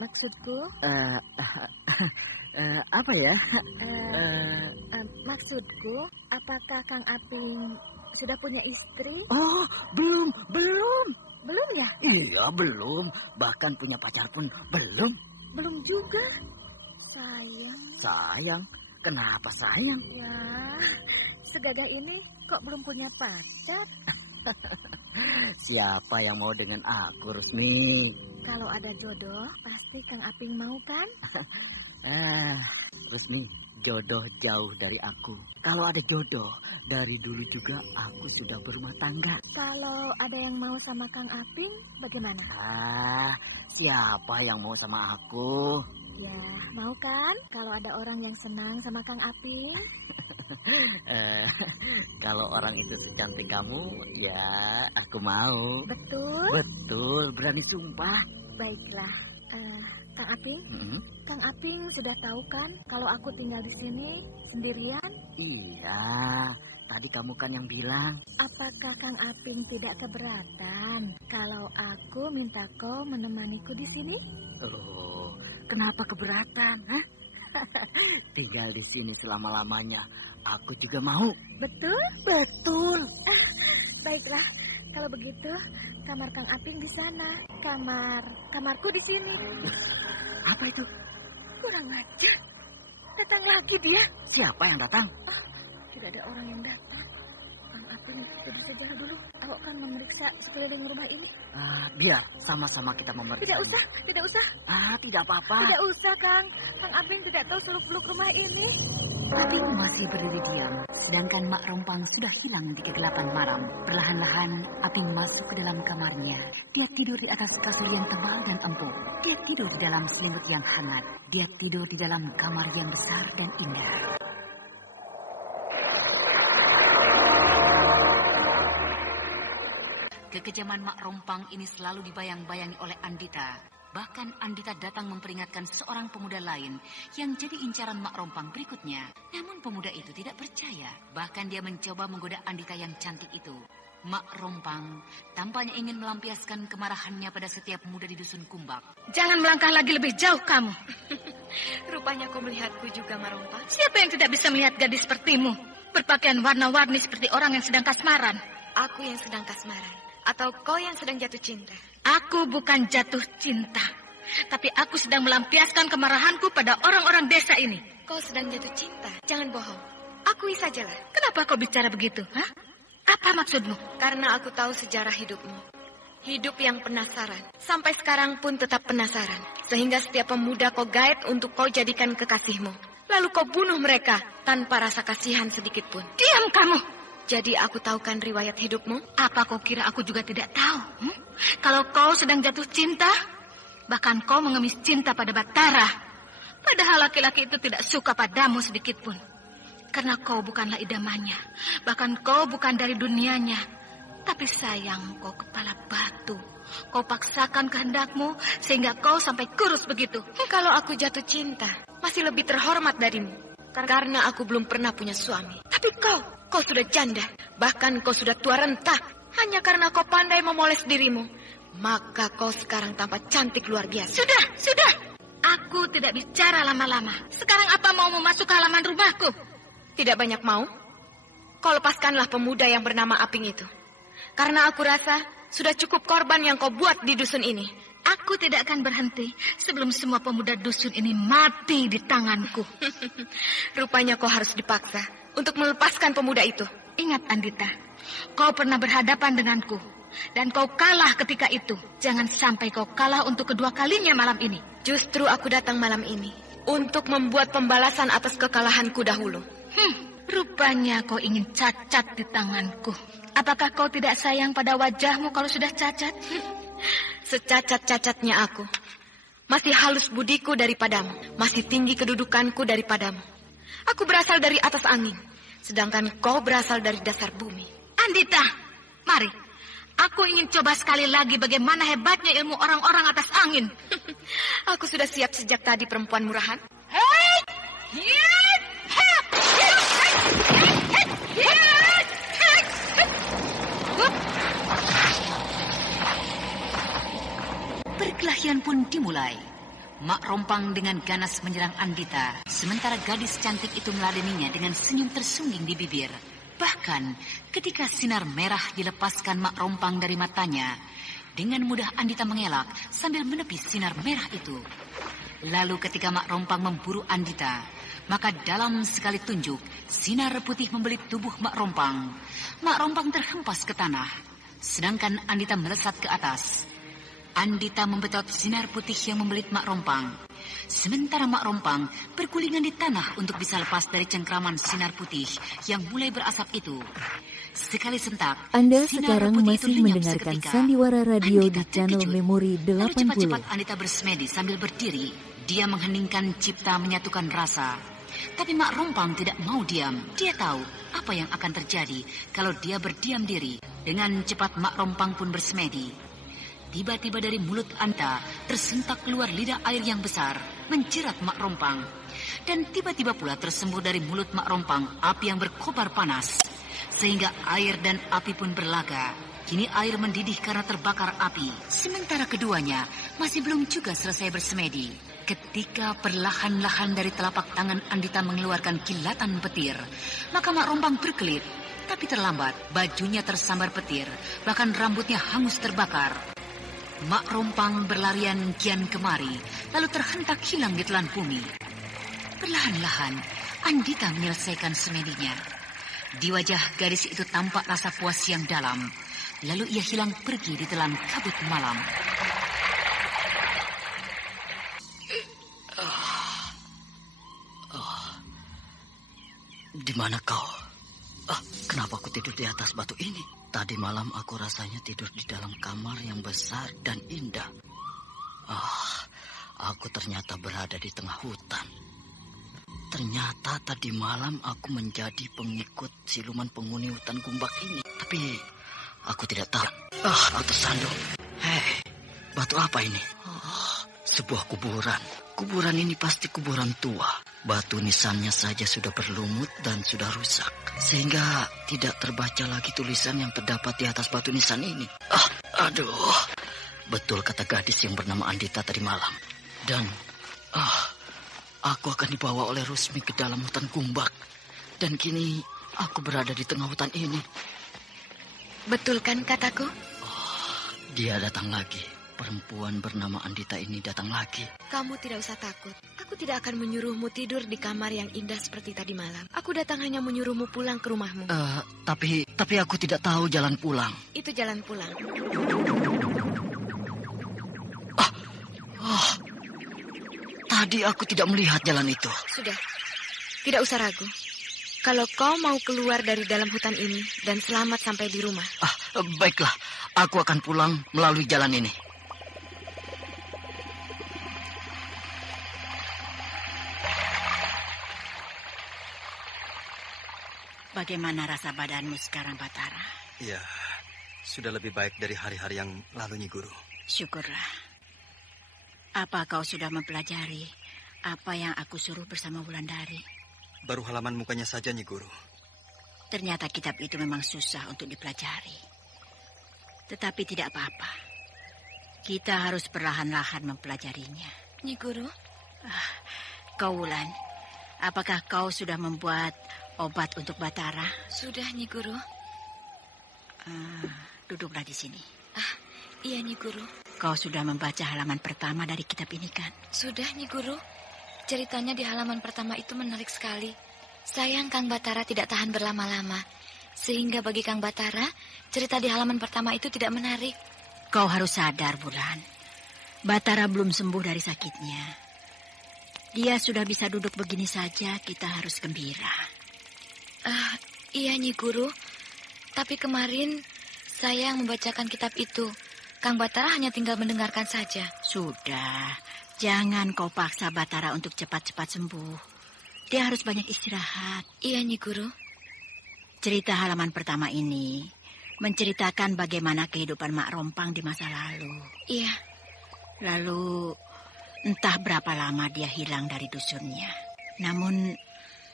maksudku? Apa ya? Maksudku, apakah Kang Aping sudah punya istri? Oh, belum. Belum ya? Iya, belum. Bahkan punya pacar pun belum. Belum juga. Sayang? Kenapa sayang? Ya, segagah ini kok belum punya pacar? Siapa yang mau dengan aku, Rusmi? Kalau ada jodoh, pasti Kang Aping mau kan? Rusmi, jodoh jauh dari aku. Kalau ada jodoh, dari dulu juga aku sudah berumah tangga. Kalau ada yang mau sama Kang Aping, bagaimana? Siapa yang mau sama aku? Ya, mau kan? Kalau ada orang yang senang sama Kang Aping? Kalau orang itu secantik kamu, ya aku mau. Betul? Betul, berani sumpah. Baiklah, Kang Aping. Kang Aping sudah tahu kan kalau aku tinggal di sini sendirian? Iya, tadi kamu kan yang bilang. Apakah Kang Aping tidak keberatan kalau aku minta kau menemaniku di sini? Oh, kenapa keberatan? Hah? Tinggal di sini selama-lamanya. Aku juga mau. Betul? Betul. Baiklah, kalau begitu kamar Kang Aping di sana. Kamarku di sini. Apa itu? Kurang ajar. Datang lagi dia. Siapa yang datang? Tidak ada orang yang datang. Kang Aping tidur saja dulu. Aku akan memeriksa sekeliling rumah ini. Biar sama-sama kita memeriksa. Tidak usah. Tidak apa-apa. Tidak usah, Kang. Kang Aping tidak tahu seluk-beluk rumah ini. Aping masih berdiri diam, sedangkan Mak Rompang sudah hilang di kegelapan malam. Perlahan-lahan, Aping masuk ke dalam kamarnya. Dia tidur di atas kasur yang tebal dan empuk. Dia tidur di dalam selimut yang hangat. Dia tidur di dalam kamar yang besar dan indah. Kekejaman Mak Rompang ini selalu dibayang-bayangi oleh Andita. Bahkan Andita datang memperingatkan seorang pemuda lain yang jadi incaran Mak Rompang berikutnya. Namun pemuda itu tidak percaya. Bahkan dia mencoba menggoda Andita yang cantik itu. Mak Rompang tampaknya ingin melampiaskan kemarahannya pada setiap pemuda di dusun Kumbak. Jangan melangkah lagi lebih jauh kamu. Rupanya kau melihatku juga, Mak Rompang. Siapa yang tidak bisa melihat gadis sepertimu? Berpakaian warna-warni seperti orang yang sedang kasmaran. Aku yang sedang kasmaran. Atau kau yang sedang jatuh cinta? Aku bukan jatuh cinta. Tapi aku sedang melampiaskan kemarahanku pada orang-orang desa ini. Kau sedang jatuh cinta? Jangan bohong. Akui sajalah. Kenapa kau bicara begitu? Hah? Apa maksudmu? Karena aku tahu sejarah hidupmu. Hidup yang penasaran. Sampai sekarang pun tetap penasaran. Sehingga setiap pemuda kau gaet untuk kau jadikan kekasihmu. Lalu kau bunuh mereka tanpa rasa kasihan sedikit pun. Diam kamu! Jadi aku tahukan riwayat hidupmu? Apa kau kira aku juga tidak tahu? Kalau kau sedang jatuh cinta, bahkan kau mengemis cinta pada Batara. Padahal laki-laki itu tidak suka padamu sedikit pun. Karena kau bukanlah idamannya. Bahkan kau bukan dari dunianya. Tapi sayang, kau kepala batu. Kau paksakan kehendakmu sehingga kau sampai kurus begitu. Kalau aku jatuh cinta, masih lebih terhormat darimu. Karena aku belum pernah punya suami. Tapi kau sudah janda. Bahkan kau sudah tua renta. Hanya karena kau pandai memoles dirimu. Maka kau sekarang tampak cantik luar biasa. Sudah. Aku tidak bicara lama-lama. Sekarang apa mau masuk ke halaman rumahku? Tidak banyak mau. Kau lepaskanlah pemuda yang bernama Aping itu. Karena aku rasa sudah cukup korban yang kau buat di dusun ini. Aku tidak akan berhenti sebelum semua pemuda dusun ini mati di tanganku. Rupanya kau harus dipaksa untuk melepaskan pemuda itu. Ingat, Andita, kau pernah berhadapan denganku. Dan kau kalah ketika itu. Jangan sampai kau kalah untuk kedua kalinya malam ini. Justru aku datang malam ini untuk membuat pembalasan atas kekalahanku dahulu. Rupanya kau ingin cacat di tanganku. Apakah kau tidak sayang pada wajahmu kalau sudah cacat? Secacat-cacatnya aku. Masih halus budiku daripadamu. Masih tinggi kedudukanku daripadamu. Aku berasal dari atas angin. Sedangkan kau berasal dari dasar bumi. Andita, mari. Aku ingin coba sekali lagi bagaimana hebatnya ilmu orang-orang atas angin. Aku sudah siap sejak tadi, perempuan murahan. Perkelahian pun dimulai. Mak Rompang dengan ganas menyerang Andita, sementara gadis cantik itu meladeninya dengan senyum tersungging di bibir. Bahkan ketika sinar merah dilepaskan Mak Rompang dari matanya, dengan mudah Andita mengelak sambil menepis sinar merah itu. Lalu ketika Mak Rompang memburu Andita, maka dalam sekali tunjuk, sinar putih membelit tubuh Mak Rompang. Mak Rompang terhempas ke tanah, sedangkan Andita melesat ke atas. Andita membetot sinar putih yang membelit Mak Rompang. Sementara Mak Rompang bergulingan di tanah untuk bisa lepas dari cengkraman sinar putih yang mulai berasap itu. Sekali sentak, Anda sekarang masih mendengarkan Sandiwara Radio di channel Memori 80. Cepat-cepat Andita bersemedi sambil berdiri. Dia mengheningkan cipta menyatukan rasa. Tapi Mak Rompang tidak mau diam. Dia tahu apa yang akan terjadi kalau dia berdiam diri. Dengan cepat Mak Rompang pun bersemedi. Tiba-tiba dari mulut Andita tersentak keluar lidah air yang besar, menjerat Mak Rompang. Dan tiba-tiba pula tersembur dari mulut Mak Rompang api yang berkobar panas. Sehingga air dan api pun berlaga. Kini air mendidih karena terbakar api. Sementara keduanya masih belum juga selesai bersemedi. Ketika perlahan-lahan dari telapak tangan Andita mengeluarkan kilatan petir, maka Mak Rompang berkelip. Tapi terlambat, bajunya tersambar petir, bahkan rambutnya hangus terbakar. Mak Rompang berlarian kian kemari, lalu terhentak hilang di telan bumi. Perlahan-lahan, Andita menyelesaikan semedinya. Di wajah gadis itu tampak rasa puas yang dalam. Lalu ia hilang pergi di telan kabut malam. Di mana kau? Kenapa aku tidur di atas batu ini? Tadi malam aku rasanya tidur di dalam kamar yang besar dan indah. Aku ternyata berada di tengah hutan. Ternyata tadi malam aku menjadi pengikut siluman penghuni hutan Kumbak ini. Tapi aku tidak tahu. Aku tersandung. Hei, batu apa ini? Sebuah kuburan. Kuburan ini pasti kuburan tua. Batu nisannya saja sudah berlumut dan sudah rusak. Sehingga tidak terbaca lagi tulisan yang terdapat di atas batu nisan ini. Aduh. Betul kata gadis yang bernama Andita tadi malam. Dan aku akan dibawa oleh Rusmi ke dalam hutan Kumbak. Dan kini aku berada di tengah hutan ini. Betul kan kataku? Dia datang lagi. Perempuan bernama Andita ini datang lagi. Kamu tidak usah takut. Aku tidak akan menyuruhmu tidur di kamar yang indah seperti tadi malam. Aku datang hanya menyuruhmu pulang ke rumahmu. Tapi aku tidak tahu jalan pulang. Itu jalan pulang. Tadi aku tidak melihat jalan itu. Sudah, tidak usah ragu. Kalau kau mau keluar dari dalam hutan ini dan selamat sampai di rumah. Baiklah, aku akan pulang melalui jalan ini. Bagaimana rasa badanmu sekarang, Batara? Ya, Sudah lebih baik dari hari-hari yang lalu, Nyi Guru. Syukurlah. Apa kau sudah mempelajari apa yang aku suruh bersama Wulandari? Baru halaman mukanya saja, Nyi Guru. Ternyata kitab itu memang susah untuk dipelajari. Tetapi tidak apa-apa. Kita harus perlahan-lahan mempelajarinya. Nyi Guru? Kau Wulan, apakah kau sudah membuat obat untuk Batara? Sudah, Nyi Guru. Duduklah di sini. Iya, Nyi Guru. Kau sudah membaca halaman pertama dari kitab ini, kan? Sudah, Nyi Guru. Ceritanya di halaman pertama itu menarik sekali. Sayang Kang Batara tidak tahan berlama-lama. Sehingga bagi Kang Batara, cerita di halaman pertama itu tidak menarik. Kau harus sadar, Bulan. Batara belum sembuh dari sakitnya. Dia sudah bisa duduk begini saja, kita harus gembira. Iya, Nyi Guru. Tapi kemarin saya yang membacakan kitab itu. Kang Batara hanya tinggal mendengarkan saja. Sudah, jangan kau paksa Batara untuk cepat-cepat sembuh. Dia harus banyak istirahat. Iya, Nyi Guru. Cerita halaman pertama ini menceritakan bagaimana kehidupan Mak Rompang di masa lalu. Iya. Lalu entah berapa lama dia hilang dari dusunnya. Namun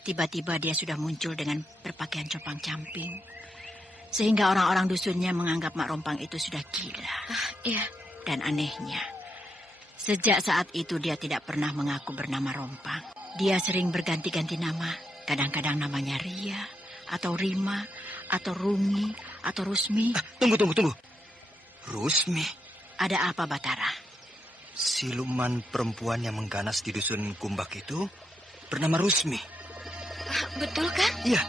tiba-tiba dia sudah muncul dengan berpakaian compang-camping. Sehingga orang-orang dusunnya menganggap Mak Rompang itu sudah gila. Iya. Dan anehnya, sejak saat itu dia tidak pernah mengaku bernama Rompang. Dia sering berganti-ganti nama. Kadang-kadang namanya Ria, atau Rima, atau Rumi, atau Rusmi. Tunggu. Rusmi? Ada apa, Batara? Siluman perempuan yang mengganas di dusun Kumbak itu bernama Rusmi. Betul kan? Iya.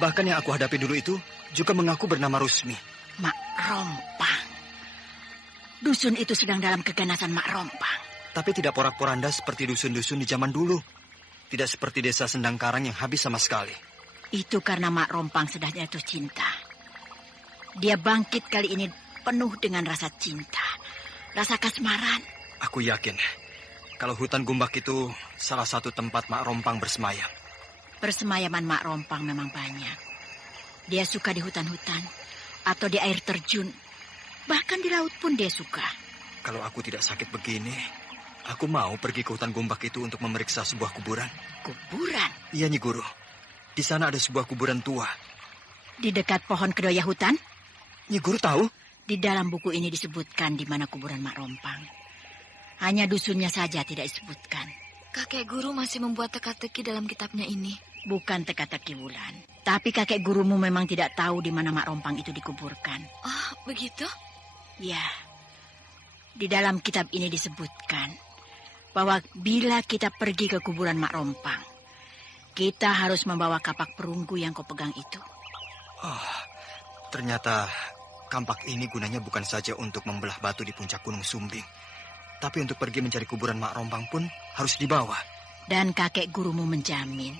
Bahkan yang aku hadapi dulu itu juga mengaku bernama Rusmi. Mak Rompang. Dusun itu sedang dalam keganasan Mak Rompang. Tapi tidak porak-poranda seperti dusun-dusun di zaman dulu. Tidak seperti desa Sendang Karang yang habis sama sekali. Itu karena Mak Rompang sedang jatuh cinta. Dia bangkit kali ini penuh dengan rasa cinta, rasa kasmaran. Aku yakin kalau hutan Gumbak itu salah satu tempat Mak Rompang bersemayam. Persemayaman Mak Rompang memang banyak. Dia suka di hutan-hutan atau di air terjun. Bahkan di laut pun dia suka. Kalau aku tidak sakit begini, aku mau pergi ke hutan Gumbak itu untuk memeriksa sebuah kuburan. Kuburan? Iya, Nyi Guru. Di sana ada sebuah kuburan tua. Di dekat pohon kedoya hutan? Nyi Guru tahu? Di dalam buku ini disebutkan di mana kuburan Mak Rompang. Hanya dusunnya saja tidak disebutkan. Kakek guru masih membuat teka-teki dalam kitabnya ini. Bukan teka-teki, Wulan. Tapi kakek gurumu memang tidak tahu di mana Mak Rompang itu dikuburkan. Oh, begitu? Ya. Di dalam kitab ini disebutkan bahwa bila kita pergi ke kuburan Mak Rompang, kita harus membawa kapak perunggu yang kau pegang itu. Oh, ternyata kampak ini gunanya bukan saja untuk membelah batu di puncak Gunung Sumbing, tapi untuk pergi mencari kuburan Mak Rompang pun harus dibawa. Dan kakek gurumu menjamin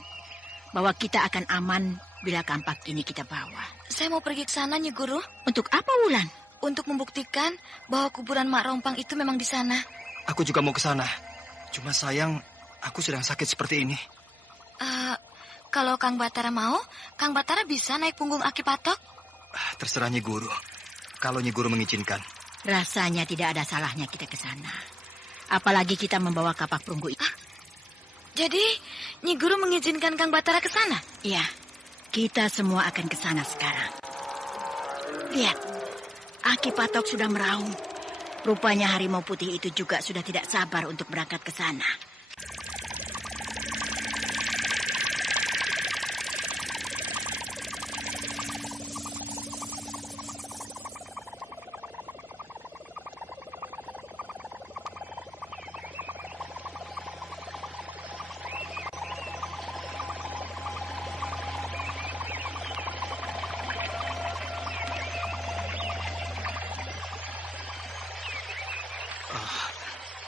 bahwa kita akan aman bila kampak ini kita bawa. Saya mau pergi ke sana, Nyi Guru. Untuk apa, Wulan? Untuk membuktikan bahwa kuburan Mak Rompang itu memang di sana. Aku juga mau ke sana. Cuma sayang, aku sedang sakit seperti ini. Kalau Kang Batara mau, Kang Batara bisa naik punggung Aki Patok. Terserah Nyi Guru. Kalau Nyi Guru mengizinkan. Rasanya tidak ada salahnya kita ke sana. Apalagi kita membawa kapak perunggu itu. Jadi, Nyi Guru mengizinkan Kang Batara ke sana? Iya, kita semua akan ke sana sekarang. Lihat, Aki Patok sudah meraung. Rupanya harimau putih itu juga sudah tidak sabar untuk berangkat ke sana.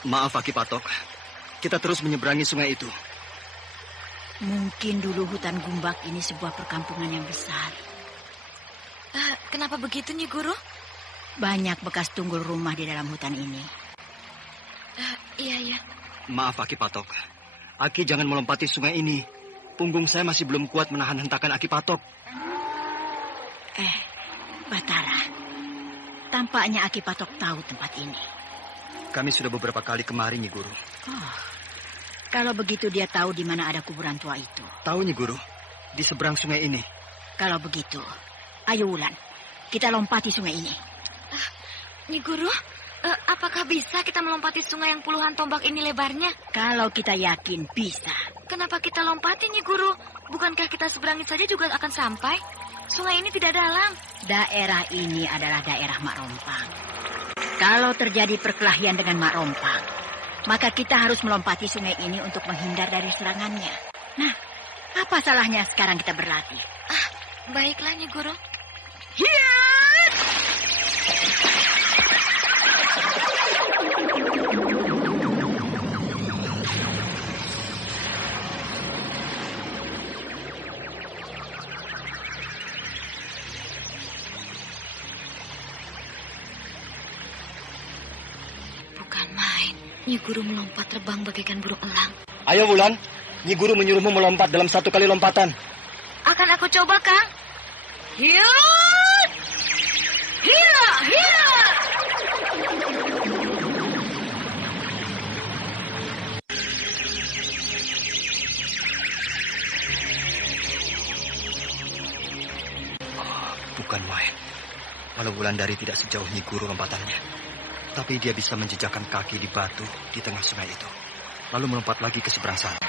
Maaf, Aki Patok. Kita terus menyeberangi sungai itu. Mungkin dulu hutan Gumbak ini sebuah perkampungan yang besar. Kenapa begitu, Nyi Guru? Banyak bekas tunggul rumah di dalam hutan ini. Iya. Maaf, Aki Patok. Aki jangan melompati sungai ini. Punggung saya masih belum kuat menahan hentakan Aki Patok. Batara, Tampaknya Aki Patok tahu tempat ini. Kami sudah beberapa kali kemari, Nyi Guru. Oh, kalau begitu dia tahu di mana ada kuburan tua itu. Tahu, Nyi Guru, di seberang sungai ini. Kalau begitu, ayo Wulan, kita lompati sungai ini. Nyi Guru, apakah bisa kita melompati sungai yang puluhan tombak ini lebarnya? Kalau kita yakin bisa. Kenapa kita lompati, Nyi Guru? Bukankah kita seberangi saja juga akan sampai? Sungai ini tidak dalam. Daerah ini adalah daerah Mak Rompang. Kalau terjadi perkelahian dengan Mak Rompang, maka kita harus melompati sungai ini untuk menghindar dari serangannya. Nah, apa salahnya sekarang kita berlatih? Baiklah, Nyi Guru. Bukan main. Nyi Guru melompat terbang bagaikan burung elang. Ayo, Wulan. Nyi Guru menyuruhmu melompat dalam 1 kali lompatan. Akan aku coba, Kang. Hiut! Hira! Hira! Bukan main. Walau Wulandari tidak sejauh Nyi Guru lompatannya, tapi dia bisa menjejakkan kaki di batu di tengah sungai itu, lalu melompat lagi ke seberang sana.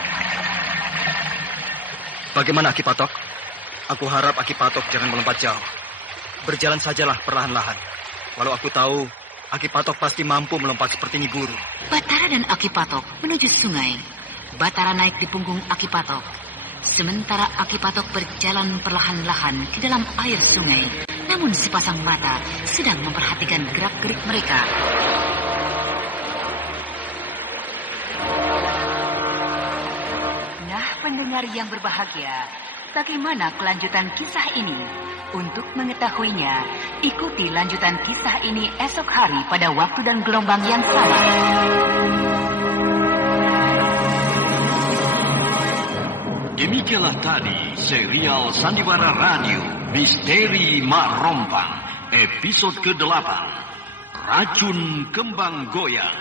Bagaimana Aki Patok? Aku harap Aki Patok jangan melompat jauh. Berjalan sajalah perlahan-lahan. Walau aku tahu Aki Patok pasti mampu melompat seperti Nyi Guru. Batara dan Aki Patok menuju sungai. Batara naik di punggung Aki Patok. Sementara Aki Patok berjalan perlahan-lahan ke dalam air sungai. Namun sepasang mata sedang memperhatikan gerak-gerik mereka. Nah, pendengar yang berbahagia, bagaimana kelanjutan kisah ini? Untuk mengetahuinya, ikuti lanjutan kisah ini esok hari pada waktu dan gelombang yang sama. Demikianlah tadi serial Sandiwara Radio Misteri Mak Rompang episode ke-8 Racun Kembang Goyang,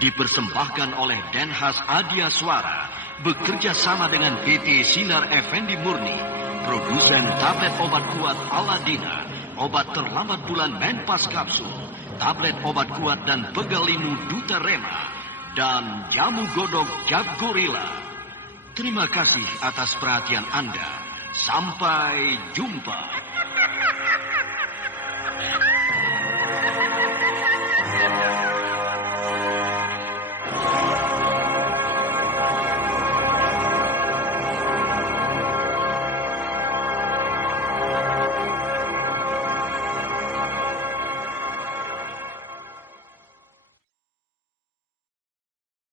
dipersembahkan oleh Denhas Adia Suara bekerja sama dengan PT Sinar Effendi Murni, produsen tablet obat kuat Aladina, obat terlambat bulan Menpas Kapsul, tablet obat kuat dan pegalinu Duta Rema, dan jamu godok Jab Gorilla. Terima kasih atas perhatian Anda. Sampai jumpa.